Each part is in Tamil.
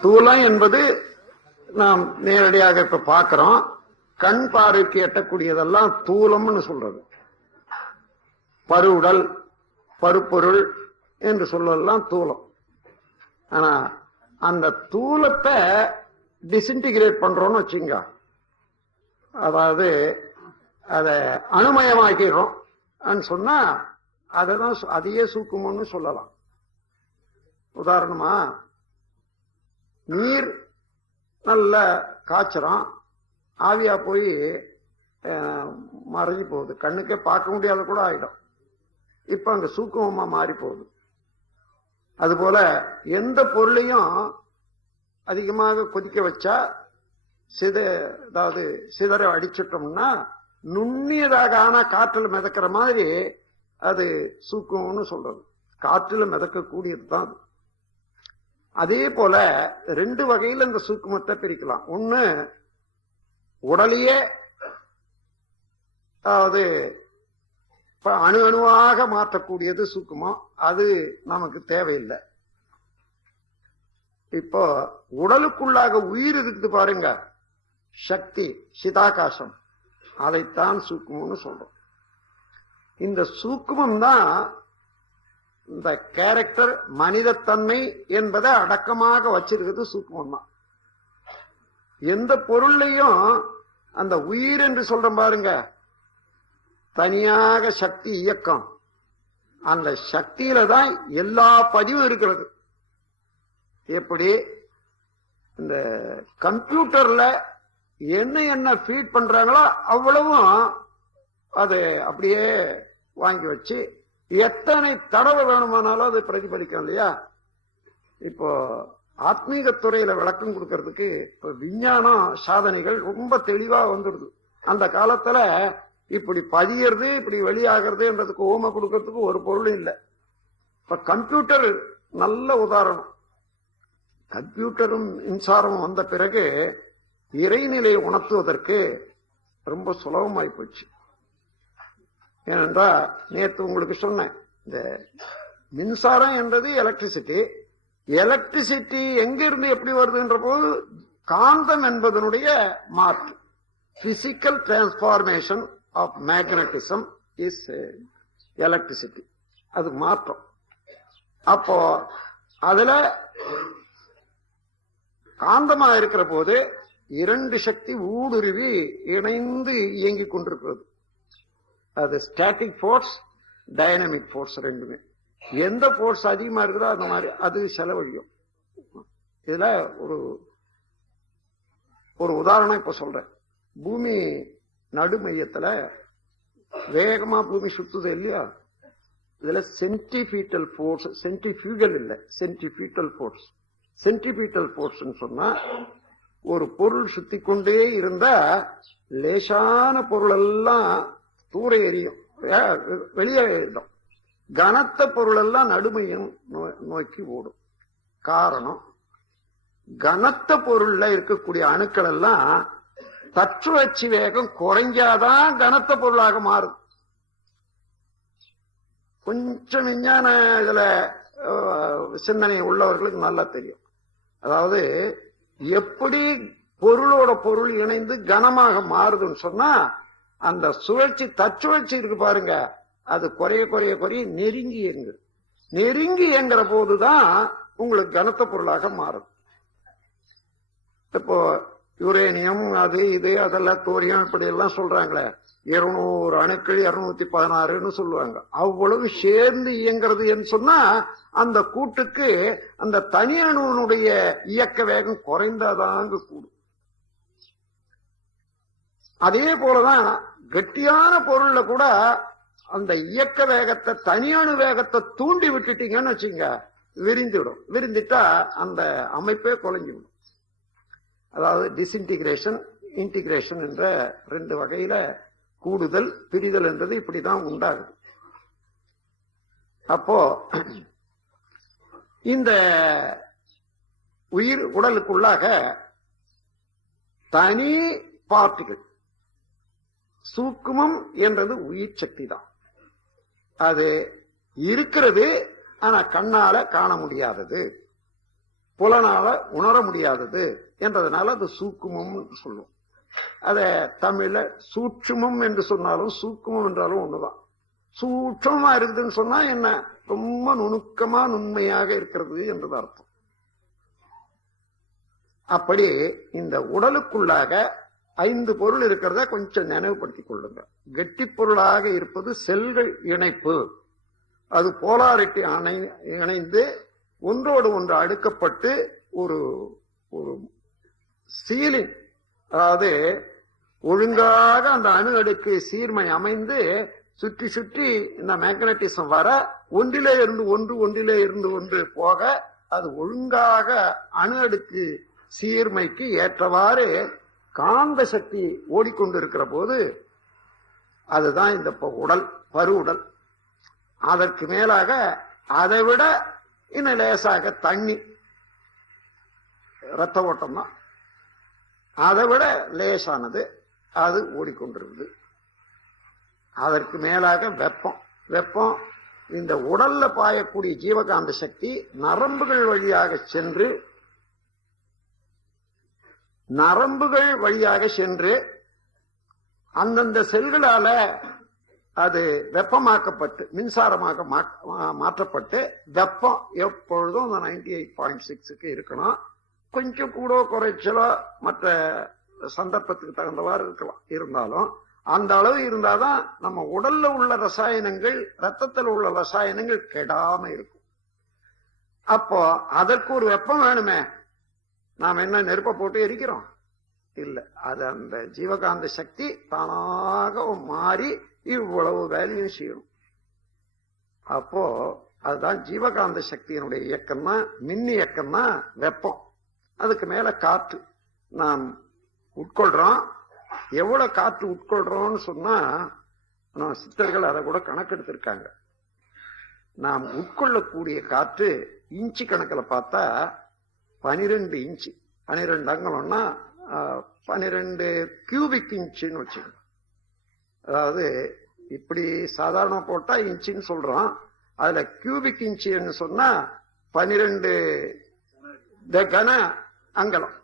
தூலம் என்பது நாம் நேரடியாக இப்ப பார்க்கிறோம். கண் பார்வைக்கு எட்டக்கூடியதெல்லாம் தூலம்னு சொல்றது. பருவுடல், பருப்பொருள் என்று சொல்லலாம் தூலம். ஆனா அந்த தூலத்தை டிஸ்இன்டிகிரேட் பண்றோம்னு வச்சுங்க, அதாவது அதை அணுமயமாக்கிறோம் சொன்னா அதான் அதையே சூக்குமம்னு சொல்லலாம். உதாரணமா, நீர் நல்ல காய்ச்சறோம், ஆவியா போய் மறைஞ்சு போகுது, கண்ணுக்கே பார்க்க முடியாத கூட ஆயிடும். இப்ப அங்க சூக்குமமா மாறி போகுது. அதுபோல எந்த பொருளையும் அதிகமாக கொதிக்க வச்சா அதாவது சிதற அடிச்சிட்டோம்னா நுண்ணியதாக ஆனா காற்றில் மிதக்கிற மாதிரி அது சூக்குமம்னு சொல்றது. காற்றில் மிதக்கக்கூடியதுதான் அது. அதே போல ரெண்டு வகையில் இந்த சூக்குமத்தை பிரிக்கலாம். ஒண்ணு உடலையே அதாவது அணு அணுவாக மாற்றக்கூடியது சூக்குமம், அது நமக்கு தேவையில்லை. இப்போ உடலுக்குள்ளாக உயிர் இருக்குது பாருங்க, சக்தி, சிதாகாசம், அதைத்தான் சூக்குமம்னு சொல்றோம். இந்த சூக்குமம் தான் இந்த கேரக்டர், மனிதத்தன்மை என்பதை அடக்கமாக வச்சிருக்கிறது சூக்குமம் தான். எந்த பொருளையும் அந்த உயிர் என்று சொல்றோம் பாருங்க, தனியாக சக்தி இயக்கம், அந்த சக்தியில தான் எல்லா பதிவும் இருக்கிறது. எப்படி இந்த கம்ப்யூட்டர்ல என்ன ஃபீட் பண்றாங்களோ அவ்வளவும் அது அப்படியே வாங்கி வச்சு எத்தனை தடவை வேணுமானாலும் அது பிரதிபலிக்கும் இல்லையா? இப்போ ஆத்மீக துறையில விளக்கம் கொடுக்கறதுக்கு இப்ப விஞ்ஞானம் சாதனைகள் ரொம்ப தெளிவா வந்துடுது. அந்த காலத்துல இப்படி பதியறது இப்படி வெளியாகிறதுன்றதுக்கு ஓமை கொடுக்கறதுக்கு ஒரு பொருளும் இல்லை. இப்ப கம்ப்யூட்டர் நல்ல உதாரணம். கம்ப்யூட்டரும் மின்சாரமும் வந்த பிறகு இறைநிலையை உணர்த்துவதற்கு ரொம்ப சுலபமாய் போச்சு. ஏனென்றா நேற்று உங்களுக்கு சொன்னேன், இந்த மின்சாரம் என்றது எலக்ட்ரிசிட்டி. எலக்ட்ரிசிட்டி எங்கிருந்து எப்படி வருதுன்ற போது காந்தம் என்பதனுடைய மாற்று, physical transformation of magnetism is electricity, அது மாற்றம். அப்போ அதுல காந்தமா இருக்கிற போது இரண்டு சக்தி ஊடுருவி இணைந்து இயங்கிக் கொண்டிருக்கிறது. அது ஸ்டாட்டிக் ஃபோர்ஸ், டைனமிக் ஃபோர்ஸ் ரெண்டுமே. எந்த ஃபோர்ஸ் அதிகமா இருக்குதோ அந்த மாதிரி அது செலவழியும். இதுல ஒரு உதாரணம் இப்ப சொல்றேன். பூமி நடுமையத்துல வேகமா பூமி சுத்துது இல்லையா? இதுல சென்டிபீட்டல் ஃபோர்ஸ், சென்டிபியூகல் இல்ல, சென்டிபீட்டல் ஃபோர்ஸ். சென்டிபீட்டல் ஃபோர்ஸ் சொன்னா ஒரு பொருள் சுத்தி கொண்டே இருந்தா லேசான பொருள் எல்லாம் தூர எரியும், வெளியே இடும். கனத்த பொருள் எல்லாம் நடுமையம் நோக்கி ஓடும். காரணம், கனத்த பொருள்ல இருக்கக்கூடிய அணுக்கள் எல்லாம் தற்றுவச்சி வேகம் குறைஞ்சாதான் கனத்த பொருளாக மாறும். கொஞ்சம் விஞ்ஞான இதுல சிந்தனை உள்ளவர்களுக்கு நல்லா தெரியும். அதாவது எப்படி பொருளோட பொருள் இணைந்து கனமாக மாறுதுன்னு சொன்னா அந்த சுழற்சி, தச்சுழற்சி இருக்கு பாருங்க, அது குறைய குறைய குறைய நெருங்கி இயங்கு. நெருங்கி இயங்குற போதுதான் உங்களுக்கு கனத்த பொருளாக மாறும். இப்போ யுரேனியம் அது இது அதெல்லாம் தோரியம் இப்படி எல்லாம் சொல்றாங்களே, 200 அணுக்கள் 216 சொல்லுவாங்க. அவ்வளவு சேர்ந்து இயங்கிறது என்று சொன்னா அந்த கூட்டுக்கு அந்த தனி அணுவனுடைய இயக்க வேகம் குறைந்தாதாங்க கூடும். அதே போலதான் கெட்டியான பொருள்ல கூட அந்த இயக்க வேகத்தை, தனி அணு வேகத்தை தூண்டி விட்டுட்டீங்கன்னு வச்சுங்க, விரிந்துடும். விரிந்துட்டா அந்த அமைப்பே குலைஞ்சிடும். அதாவது டிஸ்இன்டிகிரேஷன், இன்டிகிரேஷன் என்ற ரெண்டு வகையில கூடுதல் பிரிதல் என்றது இப்படிதான் உண்டாகுது. அப்போ இந்த உயிர் உடலுக்குள்ளாக தனி பார்ட்டிகள், சூக்குமம் என்றது உயிர் சக்தி தான். அது இருக்கிறது, ஆனா கண்ணால காண முடியாதது. புலனால உணர முடியாதது என்றதுனால அது சூக்குமம் சொல்லுவோம். அத தமிழ்ல சூட்சுமம் என்று சொன்னாலும் சூக்குமம் என்றாலும் ஒண்ணுதான். சூட்சமா இருக்குதுன்னு சொன்னா என்ன, ரொம்ப நுணுக்கமா நுண்மையாக இருக்கிறது என்றது அர்த்தம். அப்படி இந்த உடலுக்குள்ளாக 5 பொருள் இருக்கிறத கொஞ்சம் நினைவுபடுத்திக் கொள்ளுங்க. கெட்டி பொருளாக இருப்பது செல்கள் இணைப்பு. அது போலாரிட்டி இணைந்து ஒன்றோடு ஒன்று அடுக்கப்பட்டு ஒரு ஒரு சீலிங், அதாவது ஒழுங்காக அந்த அணு அடுக்கு சீர்மை அமைந்து சுற்றி சுற்றி இந்த மேக்னட்டிசம் வர ஒன்றிலே இருந்து ஒன்று ஒன்றிலே இருந்து ஒன்று போக அது ஒழுங்காக அணு அடுக்கு சீர்மைக்கு ஏற்றவாறு காந்த சக்தி ஓடிக்கொண்டிருக்கிற போது அதுதான் இந்த உடல், பரு உடல். அதற்கு மேலாக அதை விட இன்னும் லேசாக தண்ணி, ரத்த ஓட்டம் தான், அதை விட லேசானது அது ஓடிக்கொண்டிருக்குது. அதற்கு மேலாக வெப்பம். வெப்பம் இந்த உடல்ல பாயக்கூடிய ஜீவகாந்த சக்தி நரம்புகள் வழியாக சென்று அந்தந்த செல்களால அது வெப்பமாக்கப்பட்டு மின்சாரமாக மாற்றப்பட்டு வெப்பம் எப்பொழுதும் அந்த 98.6க்கு இருக்கணும். கொஞ்சம் கூட குறைச்சலோ மற்ற சந்தர்ப்பத்துக்கு தகுந்தவாறு இருக்கலாம். இருந்தாலும் அந்த அளவு இருந்தாதான் நம்ம உடல்ல உள்ள ரசாயனங்கள், ரத்தத்தில் உள்ள ரசாயனங்கள் கெடாம இருக்கும். அப்போ அதற்கு ஒரு வெப்பம் வேணுமே. நாம் என்ன நெருப்பை போட்டு எரிக்கிறோம்? இல்ல, அது அந்த ஜீவகாந்த சக்தி தானாக மாறி இவ்வளவு வேலையும் செய்யணும். அப்போ அதுதான் ஜீவகாந்த சக்தியினுடைய இயக்கம்னா, மின் இயக்கம்னா வெப்பம். அதுக்கு மேல காற்று நாம் உட்கொள்றோம். எவ்வளவு காற்று உட்கொள்றோம்னு சொன்னா சித்தர்கள் அதை கூட கணக்கெடுத்திருக்காங்க. நாம் உட்கொள்ளக்கூடிய காற்று இன்ச்சு கணக்கில் பார்த்தா 12 இன்ச்சு, 12 அங்கலம்னா 12 கியூபிக் இன்ச்சுன்னு வச்சுக்கணும். அதாவது இப்படி சாதாரண போட்டா இன்ச்சுன்னு சொல்றோம், அதுல கியூபிக் இன்ச்சுன்னு சொன்னா 12 கன அங்கலம்.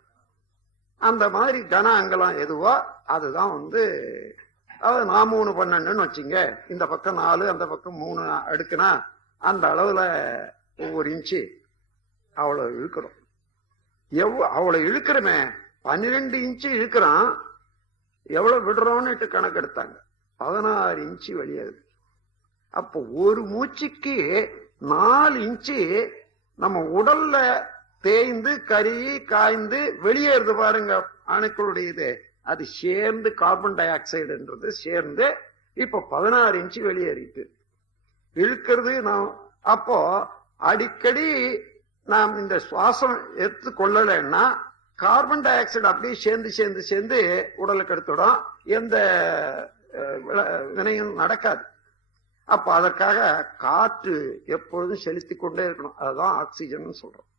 அந்த மாதிரி கன அங்கலம் எதுவோ அதுதான் அதாவது 4×3=12ன்னு வச்சுங்க. இந்த பக்கம் 4, அந்த பக்கம் 3 அடுக்குனா அந்த அளவுல ஒவ்வொரு இன்ச்சு அவ்வளவு இழுக்கிறோம். அவ்வளவு இழுக்கிறமே, 12 இன்ச்சு இழுக்கிறான். எவ்வளவு விடுறோம்னு கணக்கெடுத்தாங்க, 16 இன்ச்சு வெளியாகுது. அப்போ ஒரு மூச்சுக்கு 4 இன்ச்சு நம்ம உடல்ல தேய்ந்து கருகி காய்ந்து வெளியேறுது பாருங்க அணுக்களுடைய இது. அது சேர்ந்து கார்பன் டை ஆக்சைடுன்றது சேர்ந்து இப்ப 16 இன்ச்சு வெளியேறிட்டு இழுக்கிறது. அப்போ அடிக்கடி நாம் இந்த சுவாசம் எடுத்து கொள்ளலைன்னா கார்பன் டை ஆக்சைடு அப்படியே சேர்ந்து சேர்ந்து சேர்ந்து உடலுக்கு எடுத்துடும், எந்த வினையும் நடக்காது. அப்ப அதற்காக காற்று எப்பொழுதும் செலுத்தி கொண்டே இருக்கணும். அதுதான் ஆக்சிஜன் சொல்றோம்.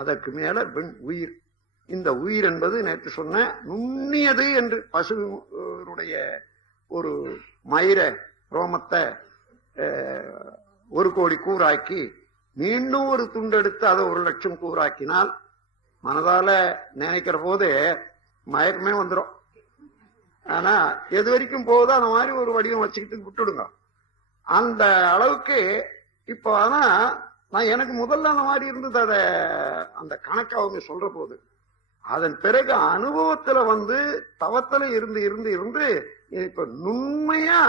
அதற்கு மேல உயிர். இந்த உயிர் என்பது நேற்று சொன்ன நுண்ணியது என்று பசுடைய ஒரு மயிர ரோமத்தை 1 கோடி கூறாக்கி மீண்டும் ஒரு துண்டெடுத்து அதை 1,00,000 கூறாக்கினால் மனதால நினைக்கிற போது மயக்கமே வந்துடும். ஆனா எது வரைக்கும் போகுதோ அந்த மாதிரி ஒரு வடிவம் வச்சுக்கிட்டு விட்டுடுங்க. அந்த அளவுக்கு இப்போ ஆனா நான் எனக்கு முதல்ல அந்த மாதிரி இருந்தது. அதை அந்த கணக்கு அவங்க சொல்ற போது அதன் பிறகு அனுபவத்துல தவத்துல இருந்து இருந்து இருந்து இப்ப நுண்மையா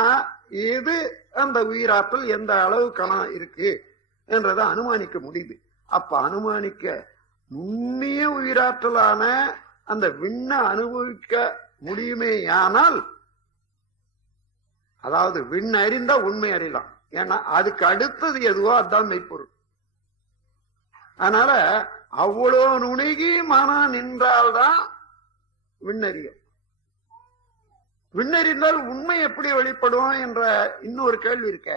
எது அந்த உயிராற்றல் எந்த அளவு கணம் இருக்கு என்றதை அனுமானிக்க முடியுது. அப்ப அனுமானிக்க நுண்ணிய உயிராற்றலான அந்த விண்ண அனுபவிக்க முடியுமேயானால், அதாவது விண் அறிந்தா உண்மை அறியலாம். ஏன்னா அதுக்கு அடுத்தது எதுவோ அதுதான் மெய்ப்பொருள். அதனால அவ்வளோ நுணுகி மனம் நின்றால்தான் விண்ணறியும். விண்ணறிந்தால் உண்மை எப்படி வெளிப்படும் என்ற இன்னொரு கேள்வி இருக்க.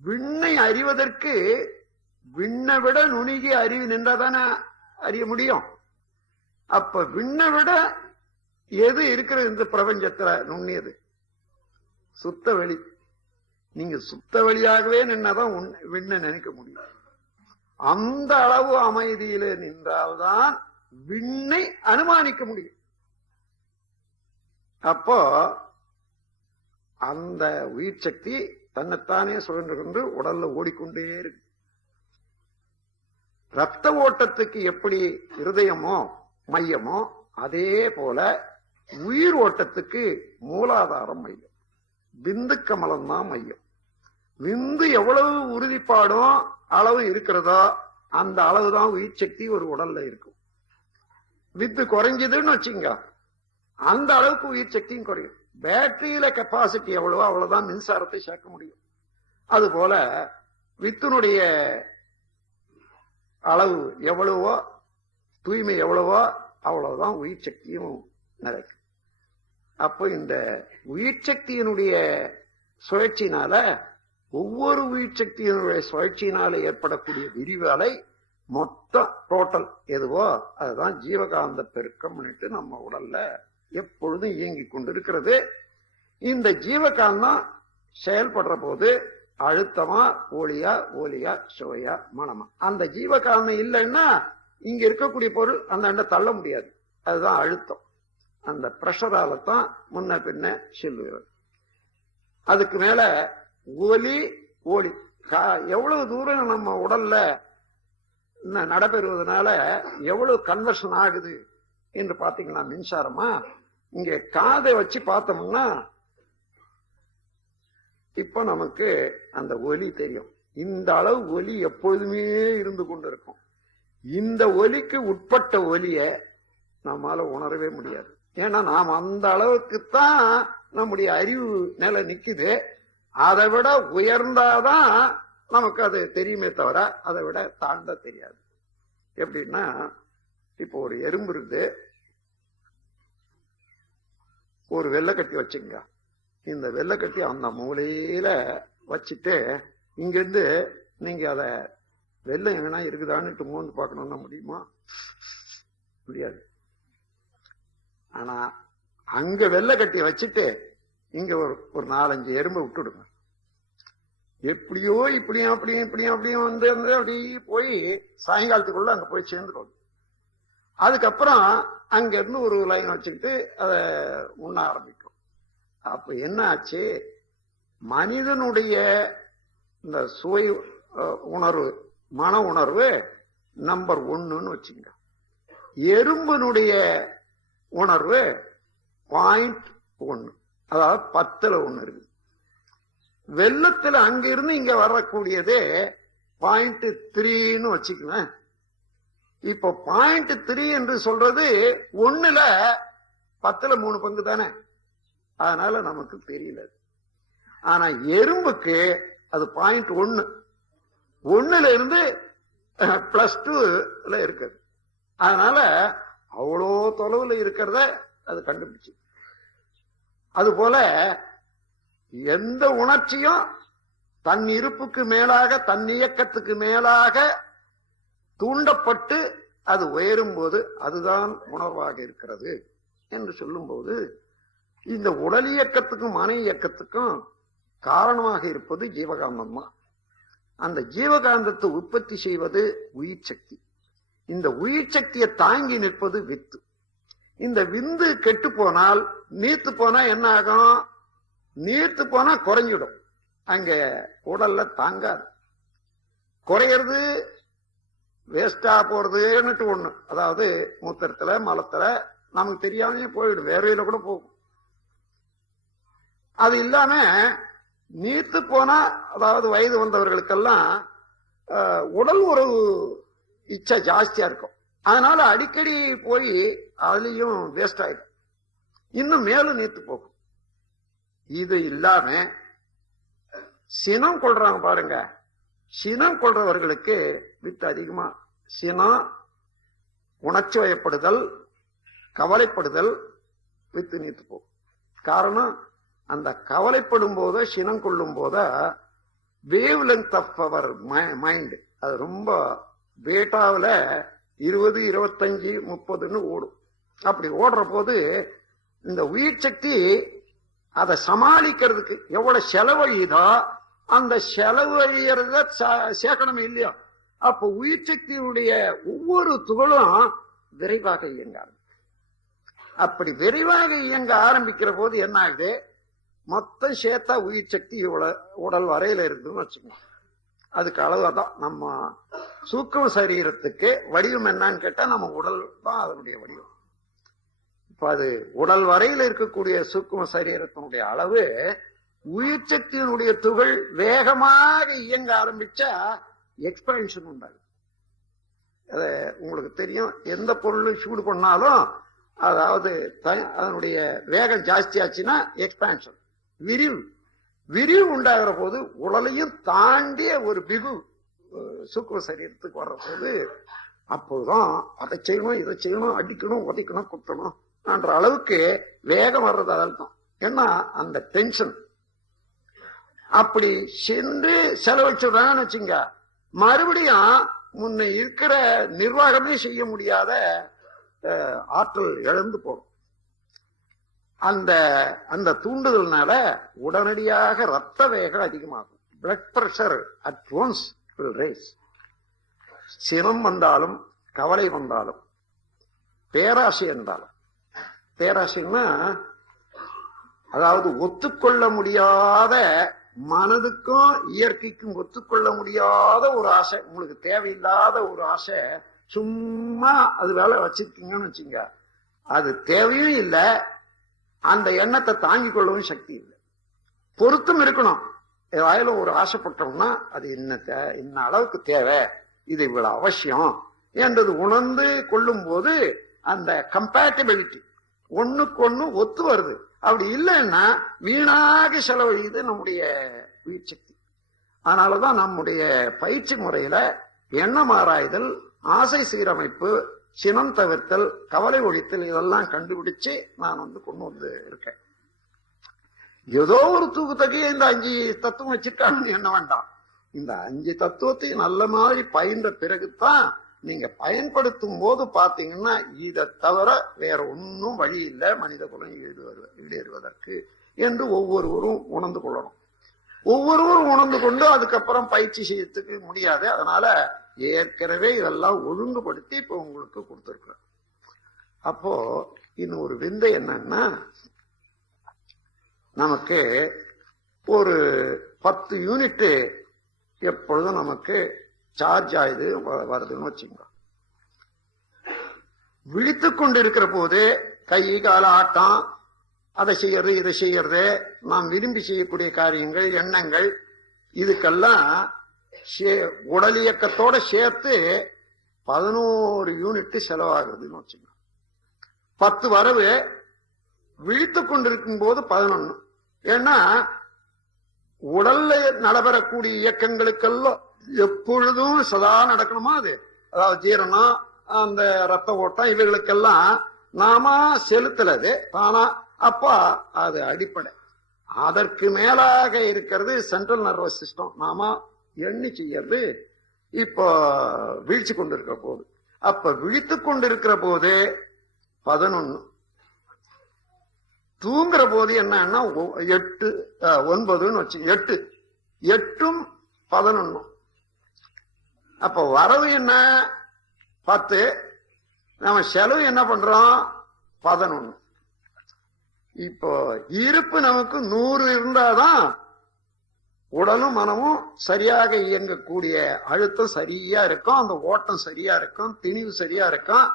விண்ணை அறிவதற்கு விண்ணை விட நுணுகி அறிவு நின்றாதானே அறிய முடியும். அப்ப விண்ணை விட எது இருக்கிறது இந்த பிரபஞ்சத்துல நுண்ணியது? சுத்த வெளி. நீங்க சுத்த வெளியாகவே நின்னாதான் விண்ணை நினைக்க முடியும். அந்த அளவு அமைதியிலே நின்றால்தான் விண்ணை அனுமானிக்க முடியும். அப்போ அந்த உயிர் சக்தி தன்னைத்தானே சுழன்று கொண்டு உடல்ல ஓடிக்கொண்டே இருக்கு. ரத்த ஓட்டத்துக்கு எப்படி இருதயமோ மையமோ அதே போல உயிர் ஓட்டத்துக்கு மூலாதாரம் மையம், விந்து கமலம் தான் மையம். விந்து எவ்வளவு உறுதிப்பாடும் அளவு இருக்கிறதோ அந்த அளவுதான் உயிர் சக்தி ஒரு உடல்ல இருக்கும். வித்து குறைஞ்சதுன்னு வச்சுங்க, அந்த அளவுக்கு உயிர் சக்தியும் குறையும். பேட்டரியில கெப்பாசிட்டி எவ்வளவோ அவ்வளவுதான் மின்சாரத்தை சேர்க்க முடியும். அது போல வித்தினுடைய அளவு எவ்வளவோ, தூய்மை எவ்வளவோ அவ்வளவுதான் உயிர் சக்தியும் நடக்கும். அப்போ இந்த உயிர் சக்தியினுடைய சுழற்சியினால, ஒவ்வொரு உயிர் சக்தியினுடைய சுழற்சியினால ஏற்படக்கூடிய விரிவலை மொத்தம் டோட்டல் எதுவோ அதுதான் ஜீவகாந்த பெருக்கம் நம்ம உடல்ல எப்பொழுதும் இயங்கி கொண்டிருக்கிறது. இந்த ஜீவகாந்தம் செயல்படுற போது அழுத்தமா ஒளியா ஒலியா சுவையா மனமா, அந்த ஜீவகாந்தம் இல்லைன்னா இங்க இருக்கக்கூடிய பொருள் அந்த தள்ள முடியாது. அதுதான் அழுத்தம். அந்த பிரஷரால தான் முன்ன பின்ன செல்லுகிறது. அதுக்கு மேல ஒலி ஒளி எவ்வளவு தூரம் நம்ம உடல்ல நடைபெறுவதனால எவ்வளவு கன்வர்ஷன் ஆகுது என்று பாத்தீங்கன்னா, மின்சாரமா இங்க காதை வச்சு பார்த்தோம்னா இப்ப நமக்கு அந்த ஒலி தெரியும். இந்த அளவு ஒலி எப்பொழுதுமே இருந்து கொண்டு இருக்கும். இந்த ஒலிக்கு உட்பட்ட ஒலிய நம்மால உணரவே முடியாது. ஏன்னா நாம் அந்த அளவுக்குத்தான் நம்முடைய அறிவு நிலை நிக்குது. அதை விட உயர்ந்தாதான் நமக்கு அது தெரியுமே தவிர அதை விட தாண்ட தெரியாது. எப்படின்னா, இப்போ ஒரு எறும்பு இருந்து ஒரு வெள்ளைக்கட்டி வச்சுங்க. இந்த வெள்ளைக்கட்டி அந்த மூலையில வச்சுட்டு இங்கிருந்து நீங்க அத வெள்ளம் எங்கன்னா இருக்குதான்னு மோந்து பார்க்கணும்னா முடியுமா? முடியாது. ஆனா அங்க வெள்ளைக்கட்டி வச்சுட்டு இங்க ஒரு 4-5 எறும்பை விட்டுடுங்க. எப்படியோ இப்படியும் அப்படியும் இப்படியும் அப்படியும் வந்து அப்படியே போய் சாயங்காலத்துக்குள்ள அங்க போய் சேர்ந்துடும். அதுக்கப்புறம் அங்க இருந்து ஒரு லைன் வச்சுக்கிட்டு அதை உண்ண ஆரம்பிக்கும். அப்ப என்ன ஆச்சு, மனிதனுடைய இந்த சுவை உணர்வு, மன உணர்வு நம்பர் 1ன்னு வச்சுங்க. எறும்பனுடைய உணர்வு 0.1, அதாவது 10ல் 1 இருக்கு. வெள்ளத்துல அங்கிருந்து இங்க வரக்கூடியதே 0.3ன்னு வச்சுக்குவேன். இப்போ 0.3 என்று சொல்றது 1ல 10ல் 3 பங்கு தானே. அதனால நமக்கு தெரியல. ஆனா எறும்புக்கு அது 0.1, 1ல இருந்து +2ல இருக்குது. அதனால அவ்வளோ தொலைவுல இருக்கிறத அது கண்டுபிடிச்சு. அது போல எந்த உணர்ச்சியும் தன் இருப்புக்கு மேலாக, தன் இயக்கத்துக்கு மேலாக தூண்டப்பட்டு அது உயரும் போது அதுதான் உணர்வாக இருக்கிறது என்று சொல்லும் போது, இந்த உடல் இயக்கத்துக்கும் மன இயக்கத்துக்கும் காரணமாக இருப்பது ஜீவகாந்தம் தான். அந்த ஜீவகாந்தத்தை உற்பத்தி செய்வது உயிர் சக்தி. இந்த உயிர் சக்தியை தாங்கி நிற்பது வித்து. இந்த விந்து கெட்டு போனால், நீர்த்து போனா என்ன ஆகும்? நீர்த்து போனா குறைஞ்சிடும். அங்க உடல்ல தாங்காது. குறையிறது வேஸ்டா போறதுன்னுட்டு ஒண்ணு, அதாவது மூத்திரத்துல மலத்துல நமக்கு தெரியாமலே போயிடும், வேர்வையில கூட போகும். அது இல்லாம நீர்த்து போனா, அதாவது வயது வந்தவர்களுக்கெல்லாம் உடல் உறவு இச்சை ஜாஸ்தியா இருக்கும். அதனால அடிக்கடி போய் அதுலயும் வேஸ்ட் ஆயிடும், இன்னும் மேலும் நீர்த்து போகும். இது இல்லாம சினம் கொள்றாங்க பாருங்க. சினம் கொள்றவர்களுக்கு வித்து அதிகமா, சினம், உணர்ச்சி வயப்படுதல், கவலைப்படுதல் வித்து நீத்து போகும். காரணம், அந்த கவலைப்படும் போத சினம் கொள்ளும் போத wavelength of our mind அது ரொம்ப பேட்டாவில் 20, 25, 30ன்னு ஓடும். அப்படி ஓடுற போது இந்த உயிர் சக்தி அதை சமாளிக்கிறதுக்கு எவ்வளவு செலவழியுதோ அந்த செலவழியறத சேர்க்கணும் இல்லையோ, அப்ப உயிர் சக்தியினுடைய ஒவ்வொரு துகளும் விரைவாக இயங்க ஆரம்பிக்கும். அப்படி விரைவாக இயங்க ஆரம்பிக்கிற போது என்ன ஆகுது, மொத்தம் சேர்த்தா உயிர் சக்தி உடல் வரையில இருக்குன்னு வச்சுக்கோங்க. அதுக்கு அளவுதான். நம்ம சூக்கும சரீரத்துக்கு வடிவம் என்னன்னு கேட்டா நம்ம உடல் தான் அதனுடைய வடிவம். இப்ப அது உடல் வரையில இருக்கக்கூடிய சூக்கும சரீரத்தினுடைய அளவு உயிர் சக்தியினுடைய துகள் வேகமாக இயங்க ஆரம்பிச்சா எக்ஸ்பான்ஷன் உண்டாகும். அத உங்களுக்கு தெரியும், எந்த பொருளும் சூடு பண்ணாலும் அதாவது அதனுடைய வேகம் ஜாஸ்தி ஆச்சுன்னா எக்ஸ்பான்ஷன், விரிவு உண்டாகிற போது உடலையும் தாண்டிய ஒரு பிகு சூக்கும சரீரத்துக்கு வர்ற போது அப்போதான் அதை செய்யணும் இதை செய்யணும் அடிக்கணும் உதைக்கணும் குத்தணும் என்ற அளவுக்கு வேகம் வர்றது. அதல்தான். ஏன்னா அந்த டென்ஷன் அப்படி சென்று செலவழிச்சுடுறாங்கன்னு வச்சுங்க, மறுபடியும் முன்ன இருக்கிற நிர்வாகமே செய்ய முடியாத ஆற்றல் இழந்து போகும். அந்த அந்த தூண்டுதல்னால உடனடியாக ரத்த வேகம் அதிகமாகும். Blood pressure at once will rise. சினம் வந்தாலும் கவலை வந்தாலும் பேராசை இருந்தாலும், பேராசைன்னா அதாவது ஒத்துக்கொள்ள முடியாத, மனதுக்கும் இயற்கைக்கும் ஒத்துக்கொள்ள முடியாத ஒரு ஆசை, உங்களுக்கு தேவையில்லாத ஒரு ஆசை, சும்மா அது வேலை வச்சிருக்கீங்கன்னு வச்சுங்க, அது தேவையும் இல்லை, அந்த எண்ணத்தை தாங்கிக் கொள்ளவும் சக்தி இல்லை. பொருத்தம் இருக்கணும். ஏதாயாலும் ஒரு ஆசைப்பட்டோம்னா அது என்ன அளவுக்கு தேவை, இது இவ்வளவு அவசியம் என்றது உணர்ந்து கொள்ளும் போது அந்த கம்பேட்டபிலிட்டி ஒண்ணுக்கு ஒண்ணு ஒத்து வருது. அப்படி இல்லைன்னா வீணாக செலவழியுது நம்முடைய உயிர் சக்தி. அதனாலதான் நம்முடைய பயிற்சி முறையில எண்ணம் ஆராய்தல், ஆசை சீரமைப்பு, சினம் தவிர்த்தல், கவலை ஒழித்தல் இதெல்லாம் கண்டுபிடிச்சு நான் கொண்டு வந்து இருக்கேன். ஏதோ ஒரு தூக்கத்தகைய இந்த 5 தத்துவம் வச்சிருக்காங்கன்னு என்ன வேண்டாம். இந்த 5 தத்துவத்தை நல்ல மாதிரி பயின்ற பிறகுதான் நீங்க பயன்படுத்தும் போது பாத்தீங்கன்னா இதை தவிர வேற ஒன்னும் வழி இல்லை மனித குலம் ஈடேறுவதற்கு என்று ஒவ்வொருவரும் உணர்ந்து கொள்ளணும். ஒவ்வொருவரும் உணர்ந்து கொண்டு அதுக்கப்புறம் பயிற்சி செய்யறதுக்கு முடியாது. அதனால ஏற்கனவே இதெல்லாம் ஒழுங்குபடுத்தி இப்ப உங்களுக்கு கொடுத்திருக்கிறேன். அப்போ இன்னும் ஒரு விந்தை என்னன்னா, நமக்கு ஒரு 10 யூனிட் எப்பொழுதும் நமக்கு சார்ஜ் ஆயுது வருதுன்னு வச்சுங்க. விழித்து கொண்டு இருக்கிற போது கை கால ஆட்டம், அதை செய்யறது இதை செய்யறது, நாம் விரும்பி செய்யக்கூடிய காரியங்கள், எண்ணங்கள், இதுக்கெல்லாம் உடல் இயக்கத்தோட சேர்த்து 11 யூனிட் செலவாகுதுன்னு வச்சுங்க. 10 வரவு, விழித்து கொண்டிருக்கும் போது 11. ஏன்னா உடல்ல நடைபெறக்கூடிய இயக்கங்களுக்கெல்லாம் எப்பொழுதும் சதா நடக்கணுமா அது, அதாவது ஜீரணம், அந்த ரத்த ஓட்டம், இவைகளுக்கெல்லாம் நாம செலுத்துறது தானா. அப்ப அது அடிப்படை. அதற்கு மேலாக இருக்கிறது சென்ட்ரல் நர்வஸ் சிஸ்டம், நாம எண்ணி செய்யறது. இப்போ வீழ்ச்சி கொண்டிருக்கிற போது, அப்ப விழித்து கொண்டிருக்கிற போது 11, தூங்குற போது என்னன்னா 8 9ன்னு வச்சு 8 8ம் 11. அப்ப வரவு என்ன 10, நம்ம செலவு என்ன பண்றோம் 11. இப்போ இருப்பு நமக்கு 100 இருந்தாதான் உடலும் மனமும் சரியாக இயங்கக்கூடிய அழுத்தம் சரியா இருக்கும், அந்த ஓட்டம் சரியா இருக்கும், திணிவு சரியா இருக்கும்,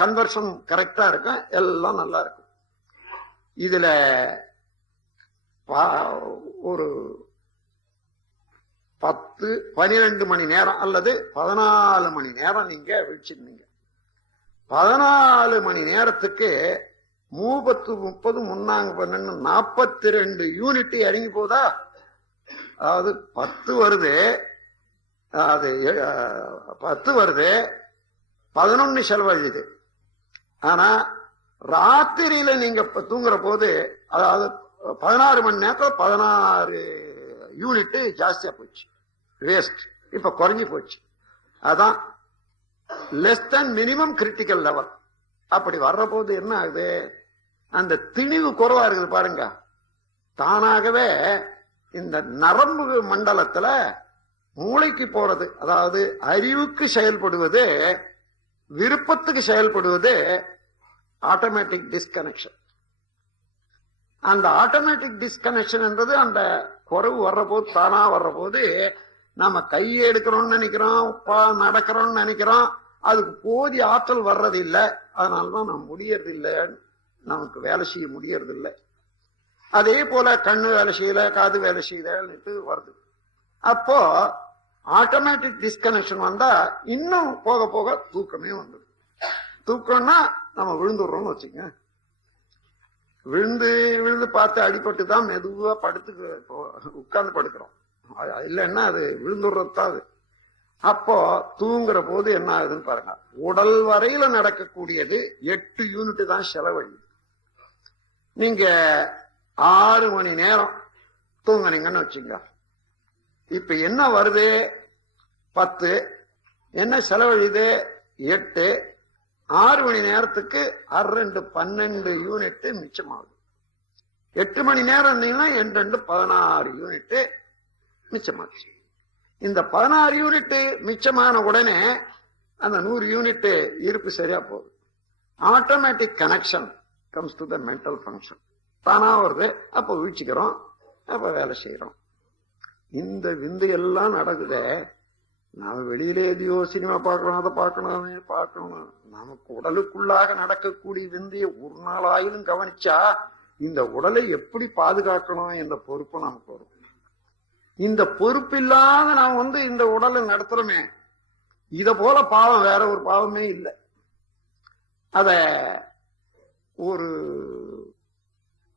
கன்வர்ஷன் கரெக்டா இருக்கும், எல்லாம் நல்லா இருக்கும். இதுல ஒரு 10-12 மணி நேரம் அல்லது 14 மணி நேரம் நீங்க விழிச்சிருந்தீங்க. 14 மணி நேரத்துக்கு 30 30 முன்னாங்க 12 42 யூனிட் இறங்கி போதா. அதாவது 10 வருது, அது 10 வருது, 11 செலவழிது. ஆனா ராத்திரியில நீங்க தூங்குற போது, அதாவது 16 மணி நேரத்துல 16 யூனிட் ஜாஸ்தியா போச்சு, வேஸ்ட். இப்ப குறைஞ்சி போச்சு. அதான் less than minimum critical level. அப்படி வர்ற போது என்ன ஆகுது, அந்த திணிவு குறைவா இருக்குது பாருங்க. தானாகவே இந்த நரம்பு மண்டலத்துல மூளைக்கு போறது, அதாவது அறிவுக்கு செயல்படுவது, விருப்பத்துக்கு செயல்படுவது ஆட்டோமேட்டிக் டிஸ்கனெக்ஷன். அந்த ஆட்டோமேட்டிக் டிஸ்கனெக்ஷன் என்றது அந்த குறைவு வர்ற போது, தானா வர்ற போது நம்ம கையை எடுக்கிறோம்னு நினைக்கிறோம், நடக்கிறோம்னு நினைக்கிறோம், அதுக்கு போதிய ஆற்றல் வர்றது இல்லை. அதனாலதான் நம்ம முடியறது இல்லை, நமக்கு வேலை செய்ய முடியறது இல்லை. அதே போல கண்ணு வேலை செய்யல, காது வேலை செய்யலன்னுட்டு வருது. அப்போ ஆட்டோமேட்டிக் டிஸ்கனெக்ஷன் வந்தா இன்னும் போக போக தூக்கமே வந்துடும். தூக்கம்னா நம்ம விழுந்துடுறோம்னு வச்சுங்க, விழுந்து விழுந்து பார்த்து அடிபட்டு தான் மெதுவா படுத்து உட்கார்ந்து படுக்கிறோம். இல்லைன்னா அது விழுந்துடுறது தான் அது. அப்போ தூங்குற போது என்ன ஆகுதுன்னு பாருங்க, உடல் வரையில நடக்கக்கூடியது 8 யூனிட் தான் செலவழி. நீங்க 6 மணி நேரம் தூங்குனீங்கன்னு வச்சுங்க, இப்ப என்ன வருது 10, என்ன செலவழிது 8, 6 மணி நேரத்துக்கு 2 12 யூனிட் மிச்சமாகுது. 8 மணி நேரம் இருந்தீங்கன்னா 2 16 யூனிட் மிச்சமாச்சு. இந்த 16 யூனிட் மிச்சமான உடனே அந்த 100 யூனிட் இருப்பு சரியா போகுது. Automatic connection comes to the mental function. தானா வருது, அப்ப வீழ்ச்சிக்கிறோம், அப்ப வேலை செய்யறோம். இந்த விந்து எல்லாம் நடக்குதே, நாம வெளியில எதையோ சினிமா பார்க்கணும், அதை பார்க்கணும், நமக்கு உடலுக்குள்ளாக நடக்கக்கூடிய விந்தைய ஒரு நாளாயிலும் கவனிச்சா இந்த உடலை எப்படி பாதுகாக்கணும் என்ற பொறுப்பு நமக்கு வரும். இந்த பொறுப்பு இல்லாத நாம் இந்த உடலை நடத்துறோமே, இத போல பாவம் வேற ஒரு பாவமே இல்லை. அத ஒரு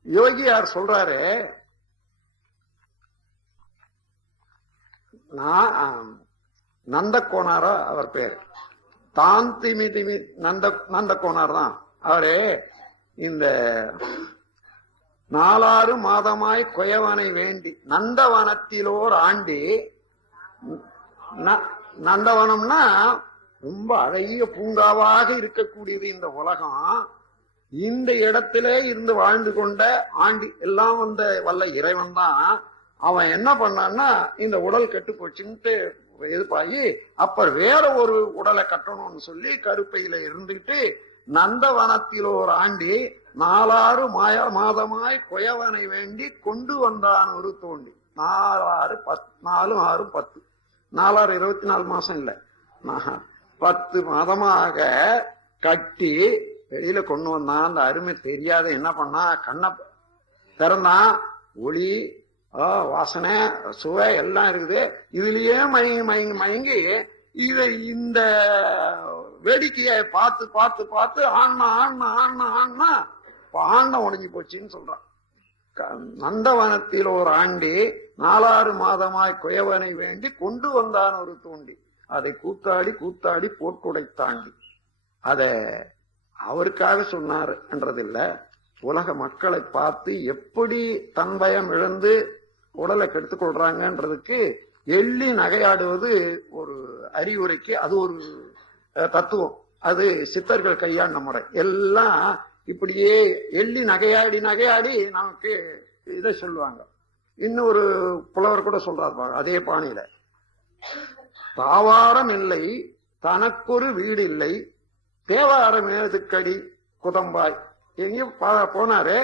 யோகியார் சொல்றாரு, நந்த கோனாரா அவர் பேரு, தாந்திமிதிமி நந்த கோனார் தான் அவரே. இந்த 4 மாதமாய் கொயவனை வேண்டி நந்தவனத்திலோர் ஆண்டி. நந்தவனம்னா ரொம்ப அழகிய பூங்காவாக இருக்கக்கூடியது இந்த உலகம். இந்த இடத்துல இருந்து வாழ்ந்து கொண்ட ஆண்டி எல்லாம் வல்ல இறைவன் தான். அவன் என்ன பண்ணான்னா, இந்த உடல் கெட்டு போச்சுன்ட்டு எதிர்ப்பாகி அப்புறம் வேற ஒரு உடலை கட்டணும்னு சொல்லி கருப்பையில இருந்துட்டு நந்தவனத்தில் ஒரு ஆண்டி 4 மாதமாய் கொயவனை வேண்டி கொண்டு வந்தான் ஒரு தோண்டி. 4 6 10 4 24 மாசம் இல்ல, 10 மாதமாக கட்டி வெளியில கொண்டு வந்தான். அந்த அருமை தெரியாத என்ன பண்ணா, கண்ணை திறந்தான், ஒளி வாசனை சுவை எல்லாம் இருக்குது. இதுலயே மயங்கி இந்த வேடிக்கையை பார்த்து பார்த்து பார்த்து ஆண்ணா உடஞ்சி போச்சுன்னு சொல்றான். நந்தவனத்தில் ஒரு ஆண்டி 4 மாதமாய் குயவனை வேண்டி கொண்டு வந்தான் ஒரு தோண்டி. அதை கூத்தாடி போட்டுடைத்தாண்டி. அத அவருக்காக சொன்னார் என்றதில்ல, உலக மக்களை பார்த்து எப்படி தன் பயம் இழந்து உடலை கெடுத்துக் கொள்றாங்கன்றதுக்கு எள்ளி நகையாடுவது ஒரு அறிவுரைக்கு அது ஒரு தத்துவம். அது சித்தர்கள் கையாண்ட முறை. எல்லாம் இப்படியே எள்ளி நகையாடி நமக்கு இதை சொல்லுவாங்க. இன்னொரு புலவர் கூட சொல்றாரு அதே பாணியில, தாவாரம் இல்லை தனக்கொரு வீடு இல்லை தேவாரம் ஏதுக்கடி குதம்பாய். எங்கேயும் போனாரு,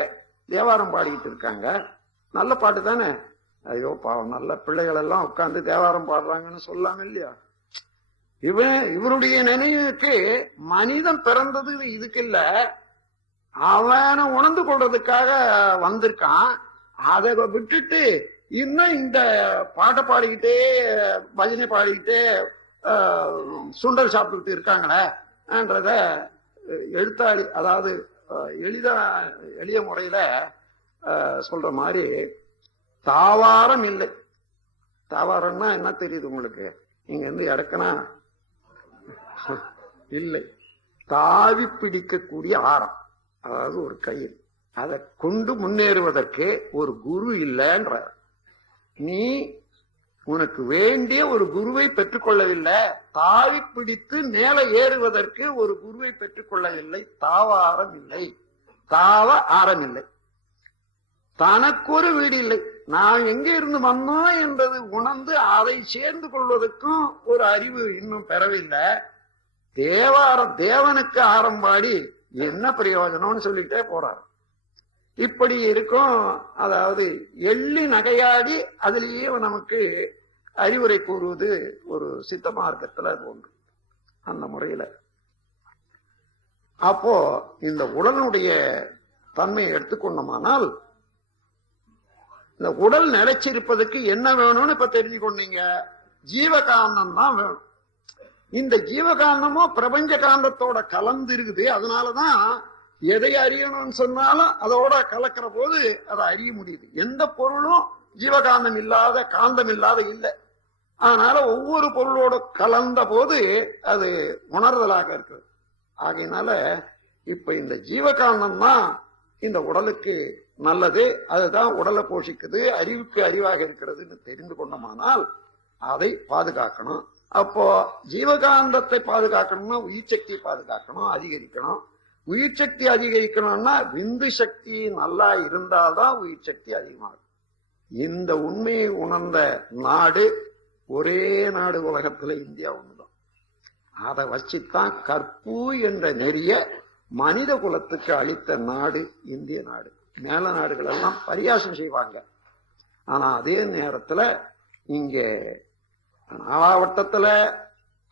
தேவாரம் பாடிக்கிட்டு இருக்காங்க, நல்ல பாட்டு தானே. ஐயோ பாவம், நல்ல பிள்ளைகள் எல்லாம் உட்கார்ந்து தேவாரம் பாடுறாங்கன்னு சொல்லாம இல்லையா? இவருடைய நினைவுக்கு மனிதன் பிறந்தது இதுக்கு இல்ல, அவனை உணர்ந்து கொள்றதுக்காக வந்திருக்கான். அதை விட்டுட்டு இன்னும் இந்த பாட்டை பாடிக்கிட்டே பஜனை பாடிக்கிட்டே சுண்டல் சாப்பிட்டுக்கிட்டு இருக்காங்களேன்றத எழுத்தாளி, அதாவது எளிய முறையில சொல்ற மாதிரி, தாவாரம் இல்லை. தாவாரம்னா என்ன தெரியுது உங்களுக்கு? இங்க இருந்து இடக்கனா இல்லை, தாவி பிடிக்கக்கூடிய ஆரம், அதாவது ஒரு கயிறு. அதை கொண்டு முன்னேறுவதற்கு ஒரு குரு இல்லைன்ற. நீ உனக்கு வேண்டிய ஒரு குருவை பெற்றுக்கொள்ளவில்லை, தாவி பிடித்து மேலே ஏறுவதற்கு ஒரு குருவை பெற்றுக்கொள்ளவில்லை. தாவாரம் இல்லை, தாவ ஆரம் இல்லை. தனக்கு ஒரு வீடு இல்லை. நான் எங்க இருந்து வந்தோம் என்பது உணர்ந்து அதை சேர்ந்து கொள்வதற்கும் ஒரு அறிவு இன்னும் பெறவில்லை. தேவனுக்கு ஆரம்பாடி என்ன பிரயோஜனம்னு சொல்லிட்டே போறாரு. இப்படி இருக்கும். அதாவது எள்ளி நகையாடி அதிலேயே நமக்கு அறிவுரை கூறுவது ஒரு சித்த மார்க்கத்துல ஒன்று. அந்த முறையில அப்போ இந்த உடலுடைய தன்மையை எடுத்துக்கொண்டோமானால் இந்த உடல் நிலைச்சிருப்பதற்கு என்ன வேணும்னு இப்ப தெரிஞ்சு கொண்டீங்க. ஜீவகாந்தம் தான் வேணும். இந்த ஜீவகாந்தமோ பிரபஞ்ச காந்தத்தோட கலந்து இருக்குது. அதனாலதான் எதை அறியணும்னு சொன்னாலும் அதோட கலக்கிற போது அதை அறிய முடியுது. எந்த பொருளும் ஜீவகாந்தம் இல்லாத காந்தம் இல்லாத இல்லை. அதனால ஒவ்வொரு பொருளோட கலந்த போது அது உணர்தலாக இருக்குது. ஆகையினால இப்ப இந்த ஜீவகாந்தம் தான் இந்த உடலுக்கு நல்லது. அதுதான் உடலை போஷிக்குது, அறிவுக்கு அறிவாக இருக்கிறதுன்னு தெரிந்து கொண்டோமானால் அதை பாதுகாக்கணும். அப்போ ஜீவகாந்தத்தை பாதுகாக்கணும்னா உயிர் சக்தியை பாதுகாக்கணும், அதிகரிக்கணும். உயிர் சக்தி அதிகரிக்கணும்னா விந்து சக்தி நல்லா இருந்தால்தான் உயிர் சக்தி அதிகமாகும். இந்த உண்மையை உணர்ந்த நாடு ஒரே நாடு உலகத்துல இந்தியா ஒண்ணுதான். அதை வச்சுத்தான் கற்பு என்ற நெறிய மனித குலத்துக்கு அளித்த நாடு இந்திய நாடு. மேல நாடுகள் எல்லாம் பரியாசம் செய்வாங்க. ஆனா அதே நேரத்துல இங்க நாலாவட்டத்துல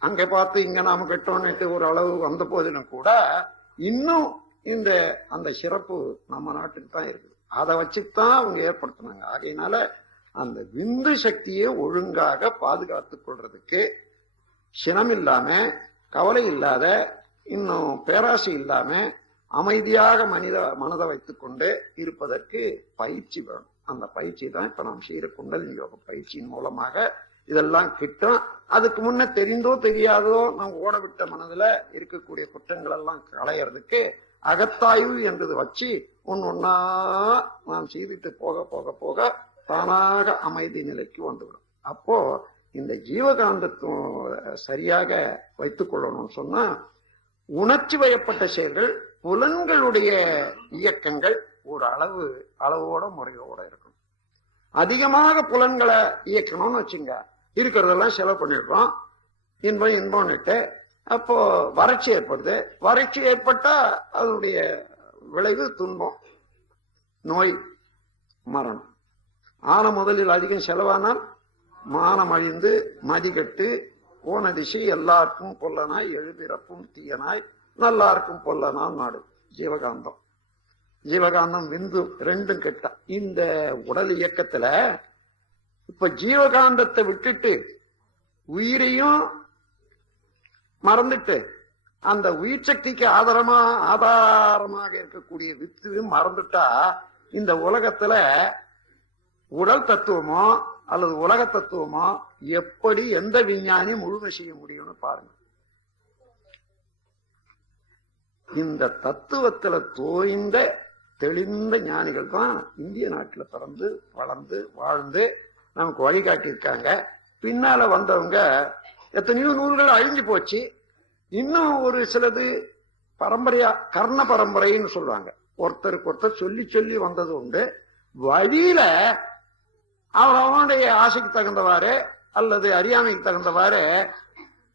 அங்க பார்த்து இங்க நாம கட்டோன்னுட்டு ஒரு அளவு வந்த போதிலும் கூட இன்னும் இந்த அந்த சிறப்பு நம்ம நாட்டுக்கு தான் இருக்குது. அதை வச்சுதான் அவங்க ஏற்படுத்தினாங்க. ஆகையினால அந்த விந்து சக்தியை ஒழுங்காக பாதுகாத்துக் கொள்றதுக்கு சினம் இல்லாம, கவலை இல்லாத, இன்னும் பேராசை இல்லாம அமைதியாக மனதை வைத்துக் கொண்டு இருப்பதற்கு பயிற்சி வேணும். அந்த பயிற்சி தான் இப்ப நாம் செய்யற குண்டலினி யோக பயிற்சியின் மூலமாக இதெல்லாம் கிட்டும். அதுக்கு முன்ன தெரிந்தோ தெரியாதோ நம்ம ஓட விட்ட மனதுல இருக்கக்கூடிய குற்றங்கள் எல்லாம் களையறதுக்கு அகத்தாய்வு என்றது வச்சு ஒன்னா நாம் செய்துட்டு போக போக போக தானாக அமைதி நிலைக்கு வந்துவிடும். அப்போ இந்த ஜீவகாந்தத்துவம் சரியாக வைத்துக் கொள்ளணும்னு சொன்னா உணர்ச்சி வயப்பட்ட செயல்கள், புலன்களுடைய இயக்கங்கள் ஒரு அளவோட முறையோட இருக்கணும். அதிகமாக புலன்களை இயக்கணும்னு வச்சுங்க, இருக்கிறதெல்லாம் செலவு பண்ணிடுறோம், இன்பம்னுட்டு அப்போ வறட்சி ஏற்படுது. வறட்சி ஏற்பட்டா அதனுடைய விளைவு துன்பம், நோய், மரணம். ஆன முதலில் அதிகம் செலவானால் மானம் அழிந்து மதிகட்டு போன திசை எல்லாருக்கும் பொல்லனாய் எழுபிறப்பும் தீயனாய் நல்லாருக்கும் பொல்லனாம் நாடு. ஜீவகாந்தம் ஜீவகாந்தம் விந்து ரெண்டும் கெட்ட இந்த உடல் இயக்கத்துல இப்ப ஜீவகாந்தத்தை விட்டுட்டு உயிரையும் மறந்துட்டு அந்த உயிர் சக்திக்கு ஆதாரமாக இருக்கக்கூடிய வித்தையும் மறந்துட்டா இந்த உலகத்துல உடல் தத்துவமோ அல்லது உலக தத்துவமோ எப்படி எந்த விஞ்ஞானி முழுமை செய்ய முடியும்னு பாருங்க. இந்த தத்துவத்துல தோய்ந்த தெளிந்த ஞானிகள் தான் இந்திய நாட்டுல பிறந்து வளர்ந்து வாழ்ந்து நமக்கு வழிகாட்டியிருக்காங்க. பின்னால வந்தவங்க எத்தனையோ நூல்கள் அழிஞ்சு போச்சு. இன்னும் ஒரு சிலது பரம்பரையா கர்ண பரம்பரைன்னு சொல்லுவாங்க, ஒருத்தருக்கு ஒருத்தர் சொல்லி சொல்லி வந்தது உண்டு. வழியில அவனுடைய ஆசைக்கு தகுந்தவாறு அல்லது அறியாமைக்கு தகுந்தவாறு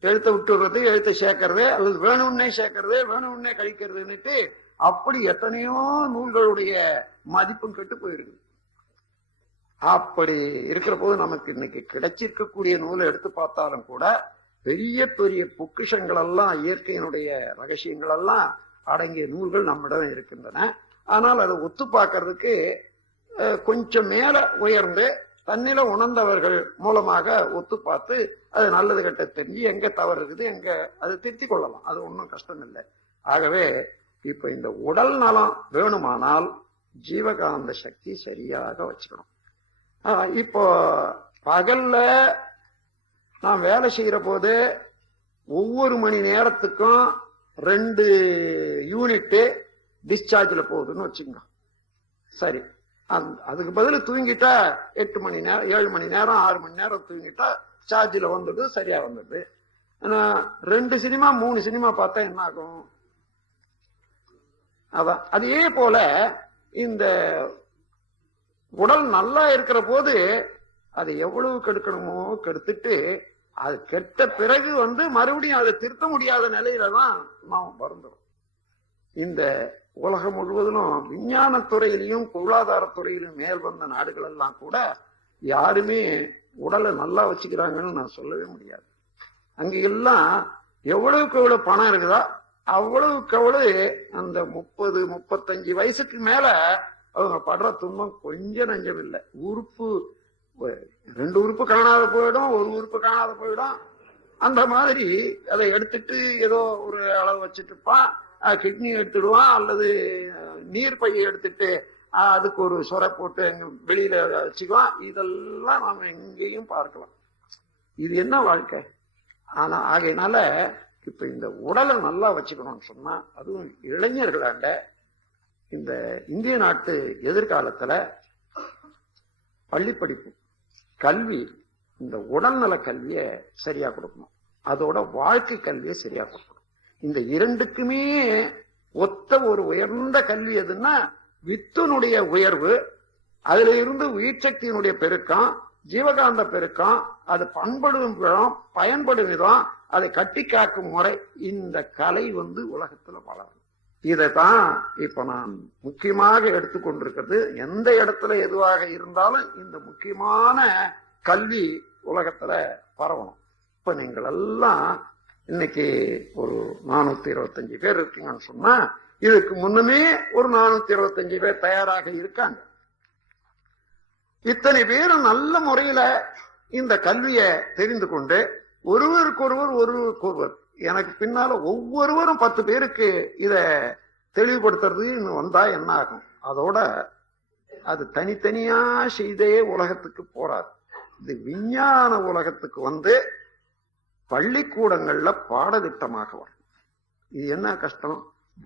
எழுத்த விட்டுறது, எழுத்தை சேர்க்கறது, அல்லது வேணும்னே சேர்க்கறது, வேணும்னே கழிக்கிறதுன்னுட்டு அப்படி எத்தனையோ நூல்களுடைய மதிப்பும் கெட்டு போயிருக்கு. அப்படி இருக்கிற போது நமக்கு இன்னைக்கு கிடைச்சிருக்கக்கூடிய நூலை எடுத்து பார்த்தாலும் கூட பெரிய பெரிய பொக்கிஷங்கள் எல்லாம், இயற்கையினுடைய ரகசியங்கள் எல்லாம் அடங்கிய நூல்கள் நம்மிடம் இருக்கின்றன. ஆனால் அதை ஒத்து பார்க்கறதுக்கு கொஞ்சம் மேல உயர்ந்து தன்னில உணர்ந்தவர்கள் மூலமாக ஒத்து பார்த்து அது நல்லது கெட்ட தெரிஞ்சு எங்க தவறு இருக்குது எங்க அது திருத்திக் கொள்ளலாம். அது ஒன்றும் கஷ்டம் இல்லை. ஆகவே இப்ப இந்த உடல் நலம் வேணுமானால் ஜீவகாந்த சக்தி சரியாக வச்சுக்கணும். இப்போ பகல்ல நான் வேலை செய்யற போது ஒவ்வொரு மணி நேரத்துக்கும் 2 யூனிட் டிஸ்சார்ஜ்ல போகுதுன்னு வச்சுக்கோங்க. சரி, அதுக்கு பதில் தூங்கிட்டா 8 மணி நேரம் 7 மணி நேரம் 6 மணி நேரம் தூங்கிட்டா சார்ஜில் வந்துடுது, சரியா வந்துடுது. ஆனா 2 சினிமா 3 சினிமா பார்த்தா என்ன ஆகும்? அதான் அதே போல இந்த உடல் நல்லா இருக்கிற போது அது எவ்வளவு கெடுக்கணுமோ கெடுத்துட்டு அது கெட்ட பிறகு மறுபடியும் அதை திருத்த முடியாத நிலையில தான் நாம் வருந்தோம். இந்த உலகம் முழுவதிலும் விஞ்ஞானத்துறையிலையும் பொருளாதாரத்துறையிலும் மேல் வந்த நாடுகள் எல்லாம் கூட யாருமே உடலை நல்லா வச்சுக்கிறாங்கன்னு நான் சொல்லவே முடியாது. அங்க எல்லாம் எவ்வளவுக்கு எவ்வளவு பணம் இருக்குதா அவ்வளவுக்கு அவ்வளவு அந்த 30-35 வயசுக்கு மேல அவங்க படுற துன்பம் கொஞ்சம் நஞ்சம் இல்லை. உறுப்பு 2 உறுப்பு காணாத போயிடும், 1 உறுப்பு காணாத போயிடும். அந்த மாதிரி அதை எடுத்துட்டு ஏதோ ஒரு அளவு வச்சுட்டுப்பான், கிட்னி எடுத்துடுவான், அல்லது நீர் பையை எடுத்துட்டு அதுக்கு ஒரு சொரை போட்டு வெளியில வச்சுக்குவான். இதெல்லாம் நாம எங்கேயும் பார்க்கலாம். இது என்ன வாழ்க்கை? ஆனா ஆகையினால இப்ப இந்த உடலை நல்லா வச்சுக்கணும்னு சொன்னா, அதுவும் இளைஞர்களாண்ட இந்த இந்திய நாட்டு எதிர்காலத்துல பள்ளி படிப்பு கல்வி, இந்த உடல்நல கல்வியை சரியா கொடுக்கணும், அதோட வாழ்க்கை கல்வியை சரியா கொடுக்கணும். இந்த இரண்டுக்குமே ஒத்த ஒரு உயர்ந்த கல்வி எதுன்னா வித்துனுடைய உயர்வு, அதுல இருந்து உயிர் சக்தியினுடைய பெருக்கம், ஜீவகாந்த பெருக்கம், அது பண்படும் விதம், பயன்படும் விதம், அதை கட்டி காக்கும் முறை, இந்த கலை உலகத்துல வளரும். இதைத்தான் இப்ப நான் முக்கியமாக எடுத்துக்கொண்டிருக்கிறது. எந்த இடத்துல எதுவாக இருந்தாலும் இந்த முக்கியமான கல்வி உலகத்துல பரவணும். இப்ப நீங்கள் எல்லாம் இன்னைக்கு ஒரு 425 பேர் இருக்கீங்கன்னு சொன்னா, இதுக்கு முன்னமே ஒரு 425 பேர் தயாராக இருக்காங்க. இத்தனை பேரும் நல்ல முறையில இந்த கல்வியை தெரிந்து கொண்டு ஒருவருக்கொருவர் எனக்கு பின்னால ஒவ்வொருவரும் 10 பேருக்கு இத தெளிவுபடுத்துறது வந்தா என்ன ஆகும்? அதோட அது தனித்தனியா செய்தே உலகத்துக்கு போறாது. இது விஞ்ஞான உலகத்துக்கு பள்ளிக்கூடங்கள்ல பாடத்திட்டமாக வரும். இது என்ன கஷ்டம்?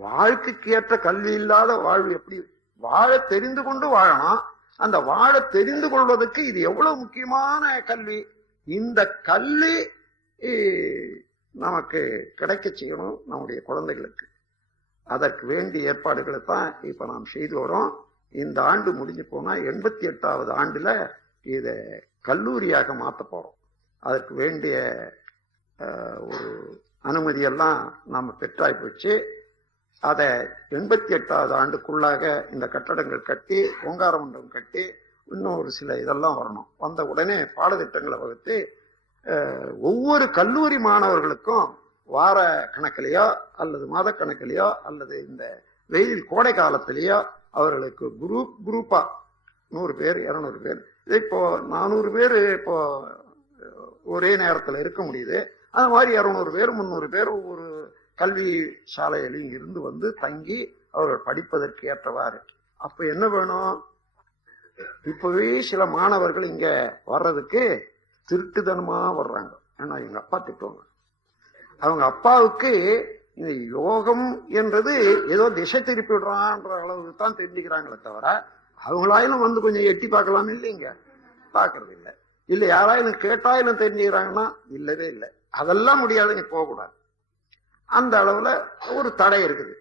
வாழ்க்கைக்கு ஏற்ற கல்வி இல்லாத வாழ்வு எப்படி வாழ தெரிந்து கொண்டு வாழணும். அந்த வாழ தெரிந்து கொள்வதற்கு இது எவ்வளவு முக்கியமான கல்வி. இந்த கல்வி நமக்கு கிடைக்க செய்யணும் நம்முடைய குழந்தைகளுக்கு. அதற்கு வேண்டிய ஏற்பாடுகளை தான் இப்ப நாம் செய்து வரோம். இந்த ஆண்டு முடிஞ்சு போனா 88வது ஆண்டுல இத கல்லூரியாக மாத்த போறோம். அதற்கு வேண்டிய ஒரு அனுமதியெல்லாம் நாம பெற்றாய் போச்சு. அதை 88வது ஆண்டுக்குள்ளாக இந்த கட்டடங்கள் கட்டி, ஓங்கார மண்டபம் கட்டி, இன்னும் ஒரு சில இதெல்லாம் வரணும். வந்த உடனே பாடத்திட்டங்களை வகுத்து ஒவ்வொரு கல்லூரி மாணவர்களுக்கும் வார கணக்கிலேயோ அல்லது மாத கணக்கிலேயோ அல்லது இந்த வெயில் கோடை காலத்திலேயோ அவர்களுக்கு குரூப்பா 100 பேர் 200 பேர், இப்போ 400 பேர் இப்போ ஒரே நேரத்தில் இருக்க முடியுது. அது மாதிரி 200 பேர் 300 பேர் ஒவ்வொரு கல்வி சாலையிலும் இருந்து தங்கி அவர்கள் படிப்பதற்கு ஏற்றவாறு. அப்ப என்ன வேணும்? இப்பவே சில மாணவர்கள் இங்க வர்றதுக்கு திருட்டுத்தனமா வர்றாங்க. ஏன்னா எங்க அப்பா திட்டுவாங்க. அவங்க அப்பாவுக்கு இந்த யோகம் என்றது ஏதோ திசை திருப்பி விடுறான்ற அளவுக்கு தான் தெரிஞ்சுக்கிறாங்களே தவிர, அவங்களாயிலும் கொஞ்சம் எட்டி பார்க்கலாம் இல்லைங்க, பாக்குறது இல்லை. இல்ல யாராயிலும் கேட்டாயிலும் தெரிஞ்சுக்கிறாங்கன்னா இல்லவே இல்லை. அதெல்லாம் முடியாது, நீ போகக்கூடாது. அந்த அளவுல ஒரு தடை இருக்குது.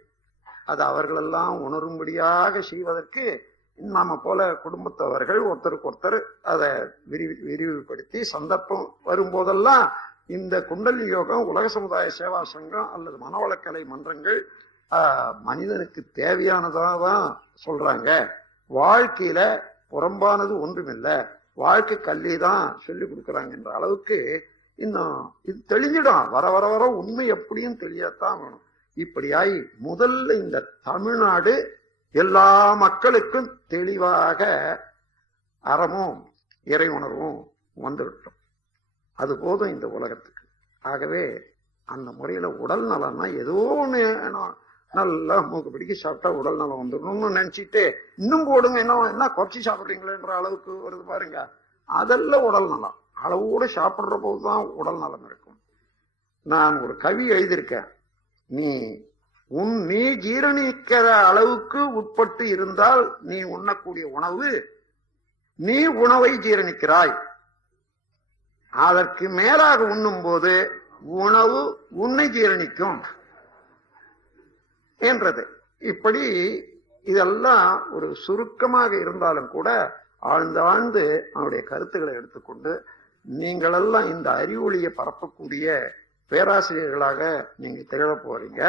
அது அவர்களெல்லாம் உணரும்படியாக செய்வதற்கு நாம போல குடும்பத்தவர்கள் ஒருத்தருக்கு ஒருத்தர் அதை விரிவுபடுத்தி சந்தர்ப்பம் வரும்போதெல்லாம் இந்த குண்டலினி யோகம், உலக சமுதாய சேவா சங்கம் அல்லது மனவளக்கலை மன்றங்கள் மனிதனுக்கு தேவையானதாக தான் சொல்றாங்க. வாழ்க்கையில புறம்பானது ஒன்றுமில்லை, வாழ்க்கை கல்வி தான் சொல்லி கொடுக்குறாங்க என்ற அளவுக்கு இன்னும் இது தெளிஞ்சிடும். வர வர வர உண்மை எப்படியும் தெளியத்தான் வேணும். இப்படியாய் முதல்ல இந்த தமிழ்நாடு எல்லா மக்களுக்கும் தெளிவாக அறமும் இறை உணர்வும் வந்துவிட்டோம். அது போதும் இந்த உலகத்துக்கு. ஆகவே அந்த முறையில உடல் நலம்னா ஏதோ ஒண்ணு நல்லா மூக்கு பிடிக்க சாப்பிட்டா உடல் நலம் வந்துடணும்னு நினைச்சிட்டு இன்னும் போடுங்க, என்ன குறைச்சி சாப்பிட்றீங்களேன்ற அளவுக்கு வருது பாருங்க. அதெல்லாம் உடல் நலம். அளவோடு சாப்பிடுற போதுதான் உடல் நலம் இருக்கும். நான் ஒரு கவி எழுதியிருக்கேன், நீ ஜீரணிக்கிற அளவுக்கு உட்பட்டு இருந்தால் நீ உண்ணக்கூடிய உணவு, நீ உணவை ஜீரணிக்கிறாய். அதற்கு மேலாக உண்ணும் போது உணவு உன்னை ஜீரணிக்கும் என்றது. இப்படி இதெல்லாம் ஒரு சுருக்கமாக இருந்தாலும் கூட ஆழ்ந்து ஆழ்ந்து அவனுடைய கருத்துக்களை எடுத்துக்கொண்டு நீங்களெல்லாம் இந்த அறிவொளியை பரப்பக்கூடிய பேராசிரியர்களாக நீங்க திகழ போறீங்க.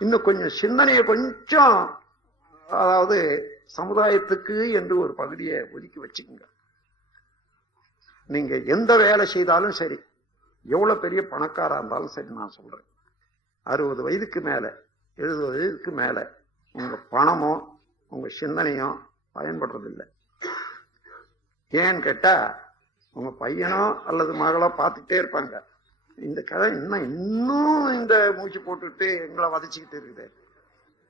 இன்னும் கொஞ்சம் சிந்தனையை கொஞ்சம், அதாவது சமுதாயத்துக்கு என்று ஒரு பகுதியை ஒதுக்கி வச்சுக்கோங்க. நீங்க எந்த வேலை செய்தாலும் சரி, எவ்வளவு பெரிய பணக்காரா இருந்தாலும் சரி, நான் சொல்றேன் 60 வயதுக்கு மேல 70 வயதுக்கு மேல உங்க பணமோ உங்க சிந்தனையும் பயன்படுறதில்லை. ஏன்னு கேட்டா உங்க பையனோ அல்லது மகளோ பார்த்துக்கிட்டே இருப்பாங்க, இந்த கதை இன்னும் இந்த மூச்சு போட்டுட்டு எங்களை வதச்சிக்கிட்டு இருக்குது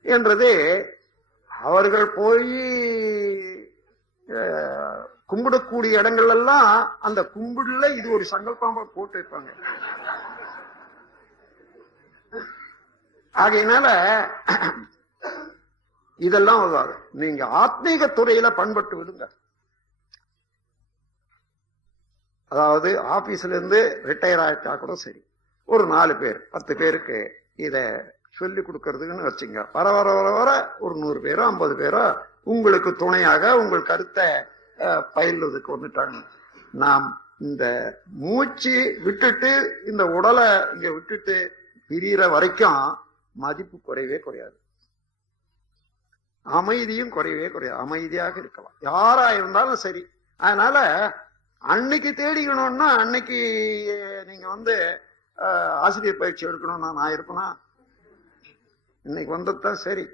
என்றது. அவர்கள் போய் கும்பிடக்கூடிய இடங்கள் எல்லாம் அந்த கும்பிடுல இது ஒரு சங்கல்பமா போட்டு வைப்பாங்க. ஆகையினால இதெல்லாம் வராது. நீங்க ஆத்மீக துறையில பண்பட்டு விடுங்க. அதாவது ஆபீஸ்ல இருந்து ரிட்டையர் ஆயிட்டா கூட சரி, ஒரு 4 பேர் 10 பேருக்கு இத சொல்லி கொடுக்கறதுன்னு வச்சுங்க. வர வர வர வர ஒரு 100 பேரோ 50 பேரோ உங்களுக்கு துணையாக உங்கள் கருத்தை பயில்வதுக்கு வந்துட்டாங்க. நாம் இந்த மூச்சு விட்டுட்டு இந்த உடலை இங்க விட்டுட்டு பிரிகிற வரைக்கும் மதிப்பு குறையவே குறையாது, அமைதியும் குறையவே குறையாது. அமைதியாக இருக்கலாம் யாரா இருந்தாலும் சரி. அதனால அன்னைக்கு தேடிக்கணும்னா அன்னைக்கு நீங்க ஆசிரியர் பயிற்சி எடுக்கணும்னா நான் இருப்பேனா? இன்னைக்கு வந்ததுதான் சரி.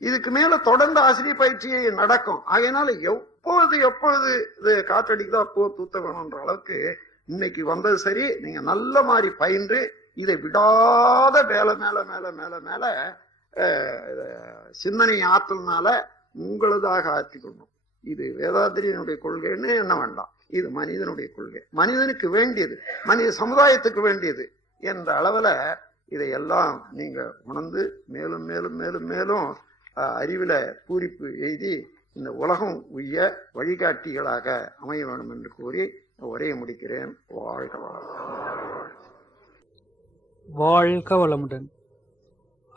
இதுக்கு மேல தொடர்ந்து ஆசிரியர் பயிற்சி நடக்கும். அதனால எப்பொழுது இது காற்றடிக்குதோ அப்போ தூத்த வேணும்ன்ற அளவுக்கு இன்னைக்கு வந்தது சரி. நீங்க நல்ல மாதிரி பயின்று இதை விடாத மேல மேல மேல மேல மேல சிந்தனை ஆற்றல்னால உங்களதாக ஆற்றிக்கணும். இது வேதாத்திரியனுடைய கொள்கைன்னு என்ன வேண்டாம், இது மனிதனுடைய கொள்கை, மனிதனுக்கு வேண்டியது, மனித சமுதாயத்துக்கு வேண்டியது என்ற அளவுல இதையெல்லாம் நீங்க உணர்ந்து மேலும் மேலும் மேலும் மேலும் அறிவில பூரிப்பு எய்தி இந்த உலகம் உய்ய வழிகாட்டிகளாக அமைய வேண்டும் என்று கூறி உரையை முடிக்கிறேன். வாழ்க வளமுடன். வாழ்க வளமுடன்.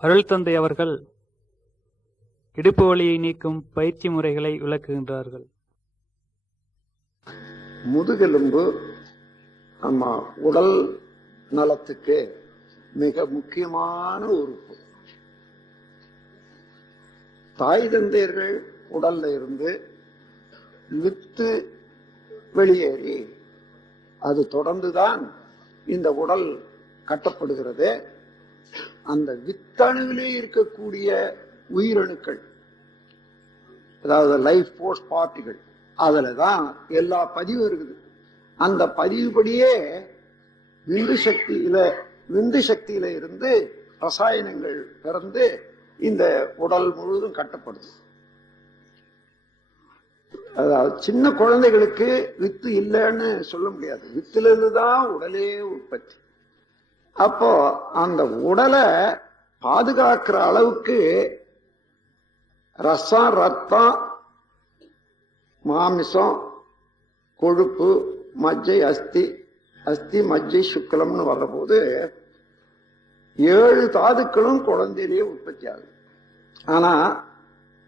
அருள் தந்தை அவர்கள் இடுப்பு வலியை நீக்கும் பயிற்சி முறைகளை விளக்குகின்றார்கள். முதுகெலும்பு நம்ம உடல் நலத்துக்கு மிக முக்கியமான உறுப்பு. தாய் தந்தையர்கள் உடல்ல இருந்து வித்து வெளியேறி அது தொடர்ந்துதான் இந்த உடல் கட்டப்படுகிறது. அந்த வித்தணுவிலே இருக்கக்கூடிய உயிரணுக்கள், அதாவது லைஃப் போர்ஸ் பார்ட்டிகள், அதுலதான் எல்லா பதிவும் இருக்குது. அந்த பதிவுபடியே விந்து சக்தியில இருந்து ரசாயனங்கள் பிறந்து இந்த உடல் முழுவதும் கட்டப்படுது. அதாவது சின்ன குழந்தைகளுக்கு வித்து இல்லைன்னு சொல்ல முடியாது, வித்துல இருந்துதான் உடலே உற்பத்தி. அப்போ அந்த உடலை பாதுகாக்கிற அளவுக்கு ரசம், ரத்தம், மாமிசம், கொழுப்பு, மஜ்ஜை, அஸ்தி மஜ்ஜை சுக்கலம்னு வர்றபோது 7 தாதுக்களும் குழந்தையிலேயே உற்பத்தி ஆகுது. ஆனா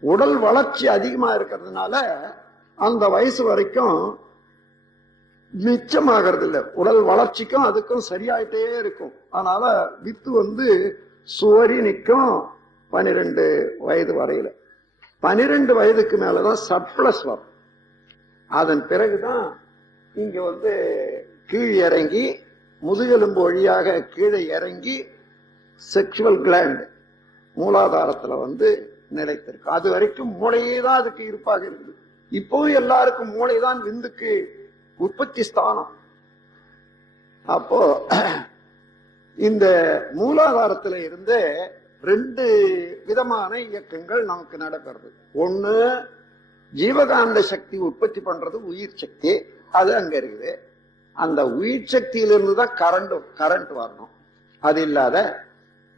உடல் வளர்ச்சி அதிகமா இருக்கிறதுனால அந்த வயசு வரைக்கும் மிச்சமாகிறது இல்லை. உடல் வளர்ச்சிக்கும் அதுக்கும் சரியாயிட்டே இருக்கும். அதனால வித்து சுவரி நிற்கும் 12 வயது வரையில. 12 வயதுக்கு மேலதான் சர்ப்ளஸ் வரும். அதன் பிறகுதான் இங்க கீழ் இறங்கி முதுகெலும்பு வழியாக கீழே இறங்கி செக்ஷுவல் கிளாண்ட் மூலாதாரத்துல நிலைத்திருக்கு. அது வரைக்கும் மூளையே தான் அதுக்கு இருப்பாக இருக்குது. இப்பவும் எல்லாருக்கும் மூளைதான் விந்துக்கு உற்பத்தி ஸ்தானம். அப்போ இந்த மூலாதாரத்துல இருந்து 2 விதமான இயக்கங்கள் நமக்கு நடைபெறுது. ஒண்ணு ஜீவகாந்த சக்தி உற்பத்தி பண்றது உயிர் சக்தி, அது அங்க இருக்குது. அந்த உயிர் சக்தியிலிருந்து தான் கரண்ட் வரணும். அது இல்லாத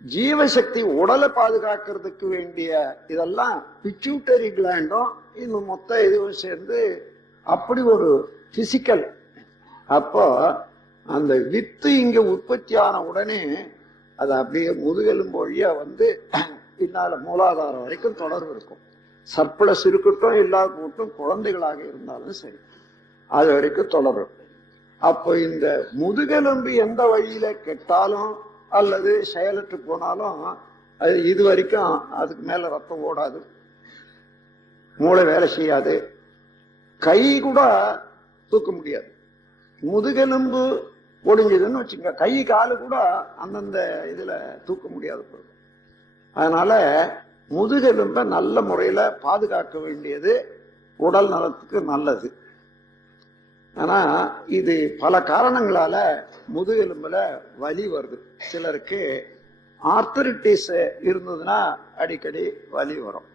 ஜீவசக்தி உடலை பாதுகாக்கிறதுக்கு வேண்டிய இதெல்லாம் பிட்யூட்டரி கிளாண்டும் இன்னும் மொத்த இதுவும் சேர்ந்து அப்படி ஒரு பிசிக்கல். அப்போ அந்த வித்து இங்க உற்பத்தி ஆன உடனே அது அப்படியே முதுகெலும்பு வழியா பின்னால மூலாதாரம் வரைக்கும் தொடர்பு இருக்கும். சர்ப்ளஸ் இருக்கட்டும் இல்லாத போட்டும் குழந்தைகளாக இருந்தாலும் சரி அது வரைக்கும் தொடரும். அப்போ இந்த முதுகெலும்பு எந்த வழியில கெட்டாலும் அல்லது செயலற்று போனாலும் அது இது வரைக்கும் அதுக்கு மேல ரத்தம் ஓடாது, மூளை வேலை செய்யாது, கை கூட தூக்க முடியாது. முதுகெலும்பு ஒடிஞ்சதுன்னு வச்சுங்க, கை காலு கூட அந்தந்த இதுல தூக்க முடியாது. அதனால முதுகெலும்பை நல்ல முறையில பாதுகாக்க வேண்டியது உடல் நலத்துக்கு நல்லது. ஆனா இது பல காரணங்களால முதுகெலும்புல வலி வருது. சிலருக்கு ஆர்த்தரிட்டிஸ் இருந்ததுன்னா அடிக்கடி வலி வரும்.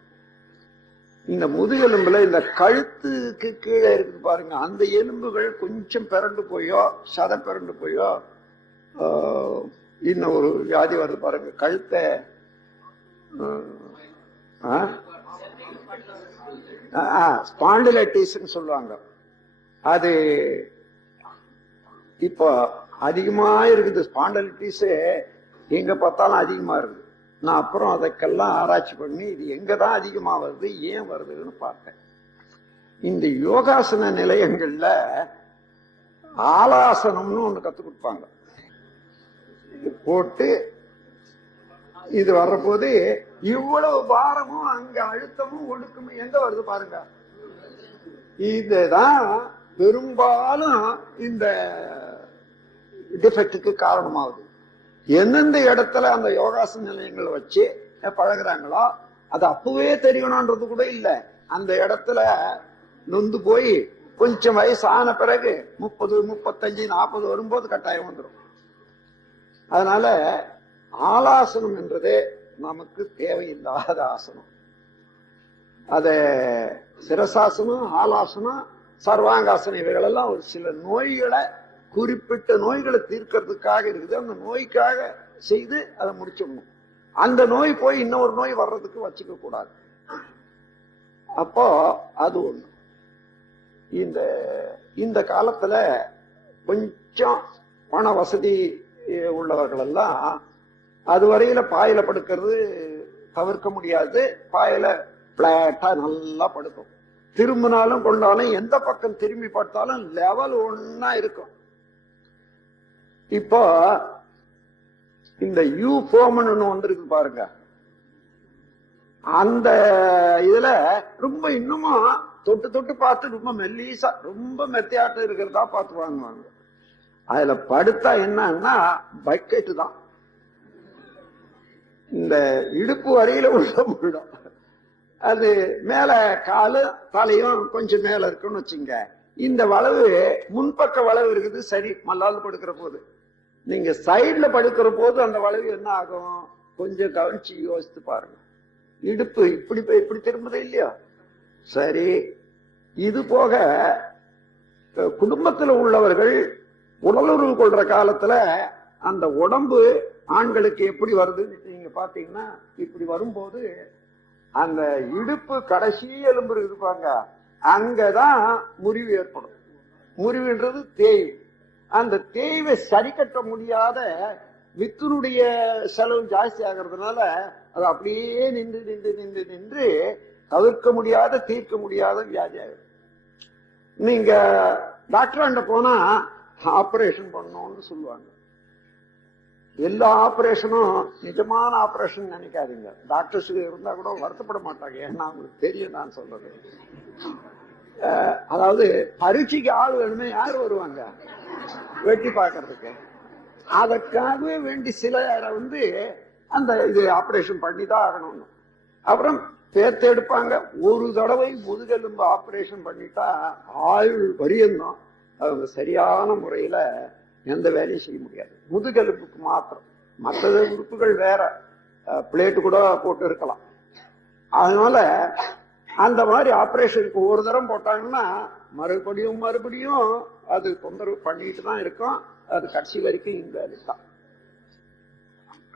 இந்த முதுகெலும்புல இந்த கழுத்துக்கு கீழே இருக்கு பாருங்க, அந்த எலும்புகள் கொஞ்சம் பிறண்டு போயோ சதை பிறண்டு போயோ இன்னும் ஒரு வியாதி வருது பாருங்க, கழுத்தை ஸ்பாண்டிலைட்டிஸ் சொல்லுவாங்க. அது இப்போ அதிகமா இருக்குது. ஸ்பாண்டிலைட்டிஸ் எங்க பார்த்தாலும் அதிகமா இருக்குது. நான் அப்புறம் அதுக்கெல்லாம் ஆராய்ச்சி பண்ணி இது எங்கதான் அதிகமா வருது, ஏன் வருதுன்னு பார்த்தேன். இந்த யோகாசன நிலையங்கள்ல ஆலாசனம்னு ஒண்ணு கத்து கொடுப்பாங்க. போட்டு இது வர்றபோது இவ்வளவு பாரமும் அங்க அழுத்தமும் ஒடுக்கமும் எங்க வருது பாருங்க. இதுதான் பெரும்பாலும் இந்த டிஃபெக்டுக்கு காரணமாகுது. எந்தெந்த இடத்துல அந்த யோகாசன நிலையங்கள் வச்சு பழகுறாங்களோ அது அப்பவே தெரியணும்ன்றது கூட இல்லை. அந்த இடத்துல நொந்து போய் கொஞ்சம் வயசு ஆன பிறகு 30, 35, 40 வரும்போது கட்டாயம் வந்துடும். அதனால ஆலாசனம் என்றதே நமக்கு தேவையில்லாத ஆசனம். அத சிரசாசனம், ஆலாசனம், சர்வாங்காசனம் இவைகள் எல்லாம் ஒரு சில நோய்களை, குறிப்பிட்ட நோய்களை தீர்க்கறதுக்காக இருக்குது. அந்த நோய்க்காக செய்து அதை முடிச்சிடணும். அந்த நோய் போய் இன்னொரு நோய் வர்றதுக்கு வச்சுக்க கூடாது. அப்போ அது ஒண்ணு. இந்த காலத்துல கொஞ்சம் பண வசதி உள்ளவர்கள் எல்லாம் அதுவரையில பாயில படுக்கிறது தவிர்க்க முடியாது. பாயில பிளாட்டா நல்லா படுக்கும். திரும்பினாலும் கொண்டாலும் எந்த பக்கம் திரும்பி பார்த்தாலும் லெவல் ஒன்னா இருக்கும். இப்போ இந்த யூ ஃபோம்னு வந்திருக்கு பாருங்க, அந்த இதுல ரொம்ப இன்னமும் தொட்டு தொட்டு பார்த்து ரொம்ப மெல்லீசா ரொம்ப மெத்தையாட்டம் இருக்கிறதா பார்த்து வாங்குவாங்க. அதுல படுத்தா என்னன்னா பக்கெட்டு தான். இந்த இடுப்பு வரையில உள்ள விடும். அது மேல காலு தலையும் கொஞ்சம் மேல இருக்குன்னு வச்சுங்க. இந்த வளவு முன்பக்க வளவு இருக்குது, சரி மல்லால் படுக்கிற போது. நீங்க சைட்ல படுக்கிற போது அந்த வளவு என்ன ஆகும் கொஞ்சம் கவனிச்சு யோசித்து பாருங்க. இடுப்பு இப்படி போய் இப்படி திரும்புது இல்லையா? சரி, இது போக குடும்பத்துல உள்ளவர்கள் உடலுறவு கொள்ற காலத்துல அந்த உடம்பு ஆண்களுக்கு எப்படி வருதுன்னு நீங்க பாத்தீங்கன்னா, இப்படி வரும்போது அந்த இடுப்பு கடைசி எலும்பு இருப்பாங்க, அங்கதான் முறிவு ஏற்படும். முறிவுன்றது தேய்வு. அந்த தேய்வை சரி கட்ட முடியாத வித்துனுடைய செலவு ஜாஸ்தி ஆகிறதுனால அது அப்படியே நின்று நின்று நின்று நின்று தவிர்க்க முடியாத தீர்க்க முடியாத வியாதி ஆகும். நீங்க டாக்டர் போனா ஆபரேஷன் பண்ணணும்னு சொல்லுவாங்க. எல்லா ஆபரேஷனும் நிஜமான ஆபரேஷன் நினைக்காதீங்க. டாக்டர்ஸ் இருந்தா கூட வருத்தப்பட மாட்டாங்க. ஏன்னா அவங்களுக்கு தெரியும் நான் சொல்றது. அதாவது பரீட்சைக்கு ஆள் வேணுமே, யார் வருவாங்க வெட்டி பார்க்கறதுக்கு? அதற்காகவே வேண்டி சில அந்த இது ஆபரேஷன் பண்ணி தான் ஆகணும்னு. அப்புறம் பேர்த்து எடுப்பாங்க. ஒரு தடவை முதுகெலும்பு ஆபரேஷன் பண்ணிட்டா ஆயுள் பரியந்தம் அவங்க சரியான முறையில எந்த வேலையும் செய்ய முடியாது. முதுகெலும்புக்கு மாத்திரம், மற்ற உறுப்புகள் வேற, பிளேட்டு கூட போட்டு இருக்கலாம். அதனால அந்த மாதிரி ஆபரேஷனுக்கு ஒரு தரம் போட்டாங்கன்னா மறுபடியும் அது தொந்தரவு பண்ணிட்டு தான் இருக்கும். அது கடைசி வரைக்கும் இந்த வேலை தான்.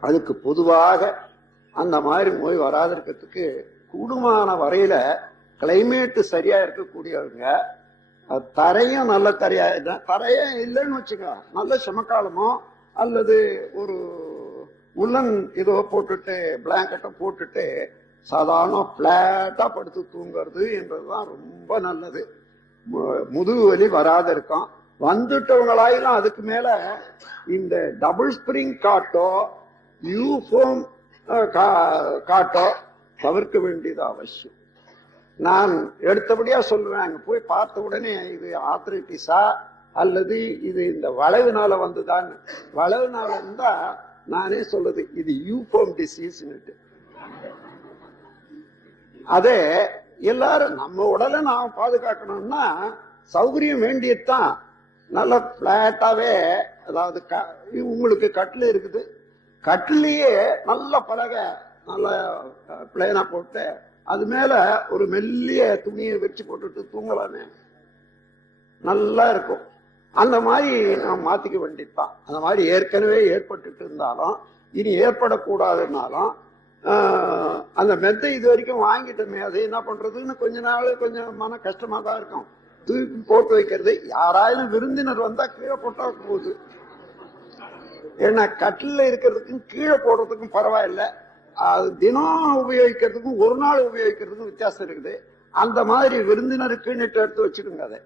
அதுக்கு பொதுவாக அந்த மாதிரி நோய் வராது இருக்கிறதுக்கு கூடுமான வரையில கிளைமேட் சரியா இருக்கக்கூடியவங்க, தரையும் நல்ல தரைய இல்லைன்னு வச்சுக்க, நல்ல செமக்காலமோ அல்லது ஒரு உள்ளன் இதோ போட்டுட்டு பிளாங்கெட்டை போட்டுட்டு சாதாரண பிளாட்டா படுத்து தூங்குறது என்றதுதான் ரொம்ப நல்லது. முதுகு வலி வராத இருக்கும். வந்துட்டவங்களாயிலும் அதுக்கு மேல இந்த டபுள் ஸ்பிரிங் காட்டோ யூஃபோம் காட்டோ தவிர்க்க வேண்டியது அவசியம். நான் எடுத்தபடியா சொல்லுவேன், அங்க போய் பார்த்த உடனே இது ஆர்த்ரைட்டிஸா அல்லது இது இந்த வளைவுனால வந்துதான். வளைவுனால இருந்தா நானே சொல்றது இது யூஃபோம் டிசீஸ். அதே எல்லாரும் நம்ம உடலை நாம பாதுகாக்கணும்னா சௌகரியம் வேண்டியதுதான். நல்ல பிளாட்டாவே, அதாவது உங்களுக்கு கட்டில் இருக்குது, கட்டிலேயே நல்ல பலகை நல்ல பிளேனா போட்டு அது மேல ஒரு மெல்லிய துணியை வச்சு போட்டுட்டு தூங்கலாமே, நல்லா இருக்கும். அந்த மாதிரி நாம் மாத்திக்க வேண்டியதுதான். அந்த மாதிரி ஏற்கனவே ஏற்பட்டு இருந்தாலும் இனி ஏற்படக்கூடாதுன்னாலும் அந்த மெத்தை இது வரைக்கும் வாங்கிட்டோமே, அதை என்ன பண்றதுன்னு கொஞ்ச நாள் கொஞ்சம் மன கஷ்டமா தான் இருக்கும். தூக்கி போட்டு வைக்கிறது. யாராயிரம் விருந்தினர் வந்தா கீழே போட்டா போகுது. ஏன்னா கட்டில இருக்கிறதுக்கும் கீழே போடுறதுக்கும் பரவாயில்ல. அது தினம் உபயோகிக்கிறதுக்கும் ஒரு நாள் உபயோகிக்கிறதுக்கும் வித்தியாசம் இருக்குது. அந்த மாதிரி விருந்தினருக்கு நெட்டு எடுத்து வச்சுக்கோங்க.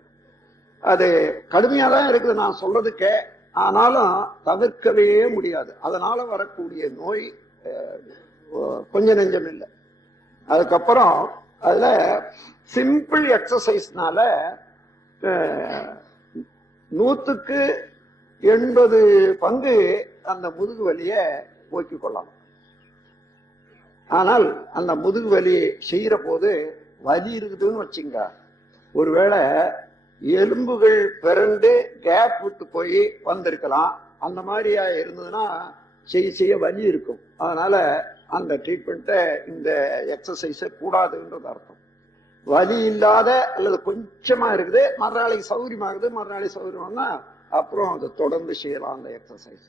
அது கடுமையா தான் இருக்குது நான் சொல்றதுக்கே. ஆனாலும் தவிர்க்கவே முடியாது. அதனால வரக்கூடிய நோய் கொஞ்ச நெஞ்சம் இல்லை. அதுக்கப்புறம் அதுல சிம்பிள் எக்ஸசைஸ்னால 100க்கு 80 பங்கு அந்த முதுகு வலியை போக்கிக் கொள்ளலாம். ஆனால் அந்த முதுகு வலி செய்யற போது வலி இருக்குதுன்னு வச்சுங்க, ஒருவேளை எலும்புகள் பிறண்டு கேப் விட்டு போய் வந்திருக்கலாம். அந்த மாதிரியா இருந்ததுன்னா செய்ய வலி இருக்கும். அதனால அந்த ட்ரீட்மெண்ட்டை இந்த எக்ஸசைஸ கூடாதுன்றது அர்த்தம். வலி இல்லாத அல்லது கொஞ்சமா இருக்குது, மறுநாளைக்கு சௌகரியமா இருக்குது, மறுநாளைக்கு சௌகரியம்னா அப்புறம் அதை தொடர்ந்து செய்யலாம் அந்த எக்ஸசைஸ்.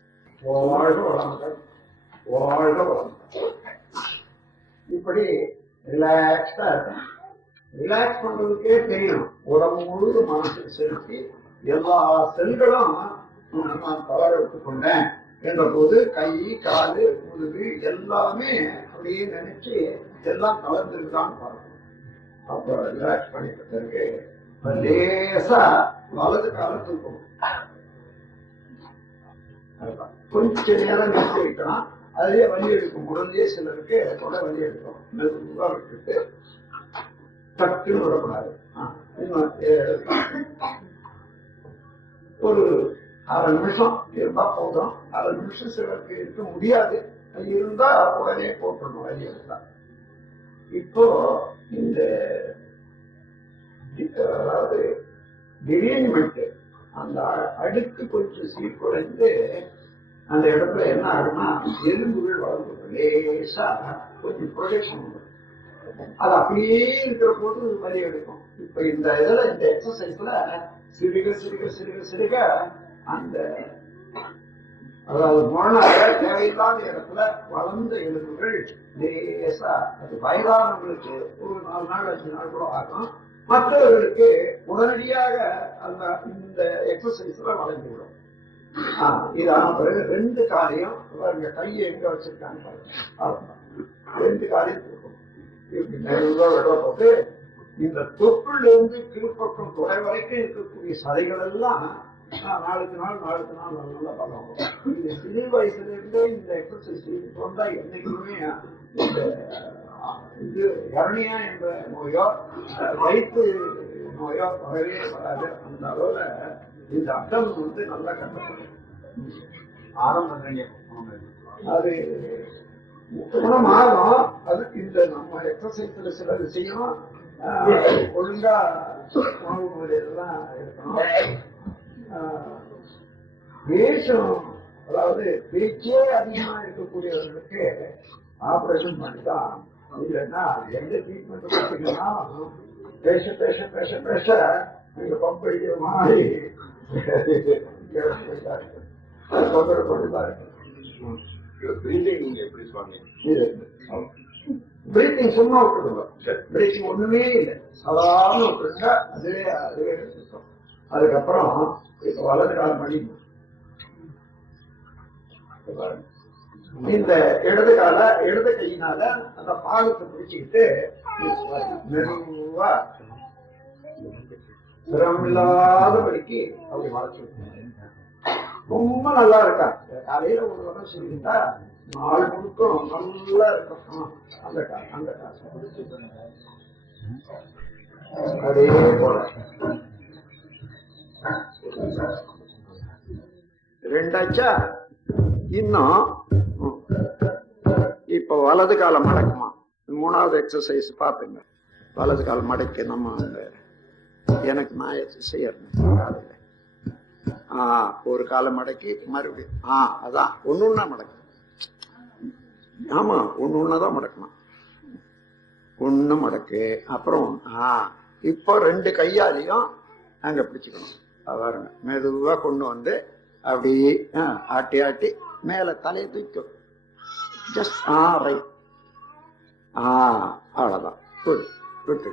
இப்படி ரிலாக்ஸ்டா இருக்கும். ரிலாக்ஸ் பண்றதுக்கே தெரியும். உடம்பு முழுது மனசு செலுத்தி எல்லா செல்களும் நான் தவற விட்டுக்கொண்டேன் என்ற போது கை காலு முதுகு எல்லாமே அப்படியே நினைச்சு எல்லாம் கலந்துருக்கான்னு பார்க்கணும். அப்புறம் ரிலாக்ஸ் பண்ணிட்ட பிறகு லேசா வலது காலம் தூக்கணும். கொஞ்ச நேரம் நிறுத்தி வைக்கலாம். அதுலயே வலி எடுக்கும். உடனே சிலருக்கு கூட வலி எடுக்கும். மெதுவா விட்டுட்டு டக்குன்னு விடக்கூடாது. ஒரு 1/2 நிமிஷம் இருந்தா போதும். 1/2 நிமிஷம் சிலருக்கு இருக்க முடியாது. இருந்தா உடனே போட்டுடணும் வலி எடுத்தா. இப்போ இந்த அதாவது டிரேன்மெண்ட் அந்த அடுக்கு கொஞ்சம் சீர்குறைந்து அந்த இடத்துல என்ன ஆகுனா எலும்புகள் வளர்ந்து லேசா கொஞ்சம் ப்ரொடெக்ஷன் உண்டு. அது அப்படியே இருக்கிற போது வலி எடுக்கும். இப்ப இந்த இதுல இந்த எக்ஸசைஸ்ல சிறுக சிறுக சிறுக சிறுக அந்த அதாவது முரணாக தேவையில்லாத இடத்துல வளர்ந்த எலும்புகள் லேசா, அது வயதானவங்களுக்கு ஒரு 4 நாள் 5 நாள் கூட ஆகும். மற்றவர்களுக்கு உடனடியாக அந்த இந்த எக்ஸசைஸ்ல வளைந்துவிடும். இதான பிறகு 2 காலையும் கையை எங்க வச்சிருக்காங்க பாருங்க. 2 காலையும் போட்டு இந்த தொப்புல இருந்து கீழ்பக்கம் தொலை வரைக்கும் இருக்கக்கூடிய சதைகள் எல்லாம் நாளுக்கு நாள் நல்லா பலம். இந்த சிறு வயசுல இருந்தே இந்த எக்ஸசைஸ் சொன்னா என்னைக்குமே இந்த இது ஹெர்னியா என்ற நோயோ வயிற்று நோயோ வரவே வராது. அந்த அளவுல இந்த அட்டம் நல்லா கட்டப்படும். அது குணமாகும். அதுக்கு இந்த நம்ம எக்ஸசைஸ்ல சில விஷயம் ஒழுங்கா உணவு முறையெல்லாம் இருக்கணும். பேசும், அதாவது பேச்சே அதிகமா இருக்கக்கூடியவர்களுக்கு ஆபரேஷன் பண்ணிதான். இல்லைன்னா எந்த ட்ரீட்மெண்ட் பார்த்தீங்கன்னா பேச பேச பேச பேச நீங்க பம்ப் அடிக்கிற மாதிரி தொந்தரவு பண்ணிதான் இருக்கு. பிரீத்திங் சும்மா விட்டுருவோம். பிரீத்திங் ஒண்ணுமே இல்லை, சாதாரண விட்டுருங்க. அதுவே சுத்தம். அதுக்கப்புறம் இப்ப வலது கால் மணி இந்த இடது கையினால அந்த பாகத்தை பிடிச்சுக்கிட்டு மெதுவா சிரமமில்லாதபடிக்கு அப்படி வளர்ச்சி ரொம்ப நல்லா இருக்கா. காலையில ஒரு வரம் சொல்லிட்டா நாள் முழுக்கும் நல்லா இருக்கும். அந்த அதே போல ரெண்டாச்சா. இன்னும் இப்ப வலது கால மடக்குமா, மூணாவது எக்ஸசைஸ் பாத்துங்க. வலது கால மடக்கி நம்ம எனக்கு நான் செய்யறேன் காலையில. ஒரு கால மடக்கி மறுபடியும் அதான் ஒண்ணுன்னா மடக்கணும். ஆமா, ஒண்ணுதான் மடக்கணும். ஒண்ணு மடக்கு. அப்புறம் இப்போ ரெண்டு கையாலையும் அங்க பிடிச்சுக்கணும். பாருங்க, மெதுவா கொண்டு வந்து அப்படியே ஆட்டி ஆட்டி மேல தலையை தூக்கும். Just right. அவ்வளவுதான். விட்டு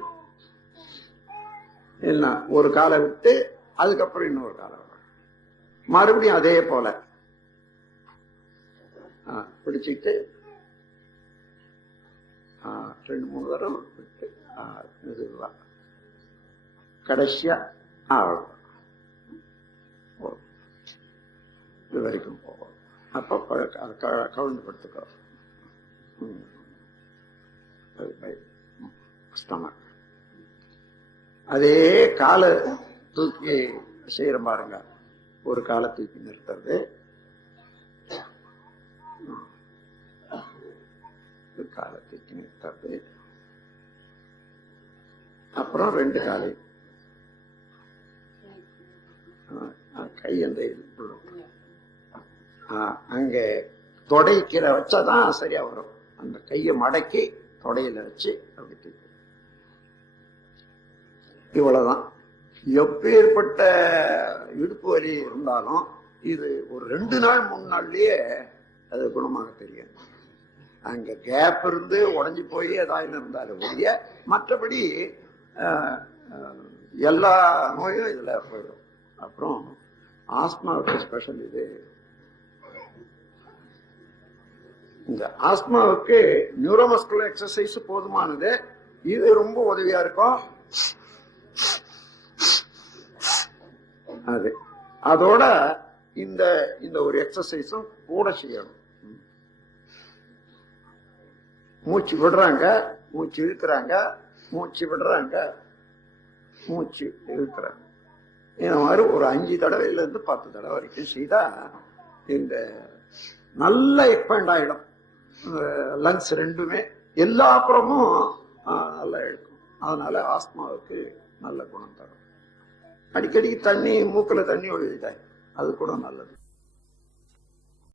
இல்ல ஒரு காலை விட்டு அதுக்கப்புறம் இன்னொரு காலை மறுபடியும் அதே போல பிடிச்சிட்டு 2-3 தரம் விட்டு மெதுவா கடைசியா இது வரைக்கும் போகும். அப்ப கவிழ்ந்து படுத்துக்கோ. ஸ்டமக் அதே காலை தூக்கி செய்யற பாருங்க. ஒரு காலை தூக்கி நிறுத்துறது, காலை தூக்கி நிறுத்துறது, அப்புறம் ரெண்டு காலை கை அந்த அங்க தொடைக்கிற வச்சாதான் சரியா வரும். அந்த கையை மடக்கி தொடையில வச்சு அப்படி தூக்கி. இவ்வளவுதான். எப்பேற்பட்ட இடுப்பு வலி இருந்தாலும் இது ஒரு 2 நாள் 3 நாள்லயே அது குணமாக தெரியும். அங்க கேப் இருந்து உடஞ்சி போய் ஏதாவது இருந்தாலும் ஒழிய மற்றபடி எல்லா நோயும் இதுல போயிடும். அப்புறம் ஆஸ்மாவுக்கு ஸ்பெஷல் இது. இந்த ஆஸ்மாவுக்கு நியூரோமஸ்குலர் எக்ஸசைஸ் போதுமானது. இது ரொம்ப உதவியா இருக்கும். அதோட இந்த ஒரு எக்ஸசைஸும் கூட செய்யணும். மூச்சு விடுறாங்க, மூச்சு இழுக்கிறாங்க, மூச்சு விடுறாங்க, மூச்சு இழுக்கிறாங்க. இந்த மாதிரி ஒரு 5 தடவையில இருந்து 10 தடவை வரைக்கும் செய்தா இந்த நல்ல எக்ஸ்பேண்ட் ஆயிடும். லங்ஸ் ரெண்டுமே எல்லா அப்புறமும் நல்லா இழுக்கும். அதனால ஆஸ்மாவுக்கு நல்ல குணம் தரும். அடிக்கடி தண்ணி மூக்குல தண்ணி ஒழுகுதா, அது கூட நல்லது.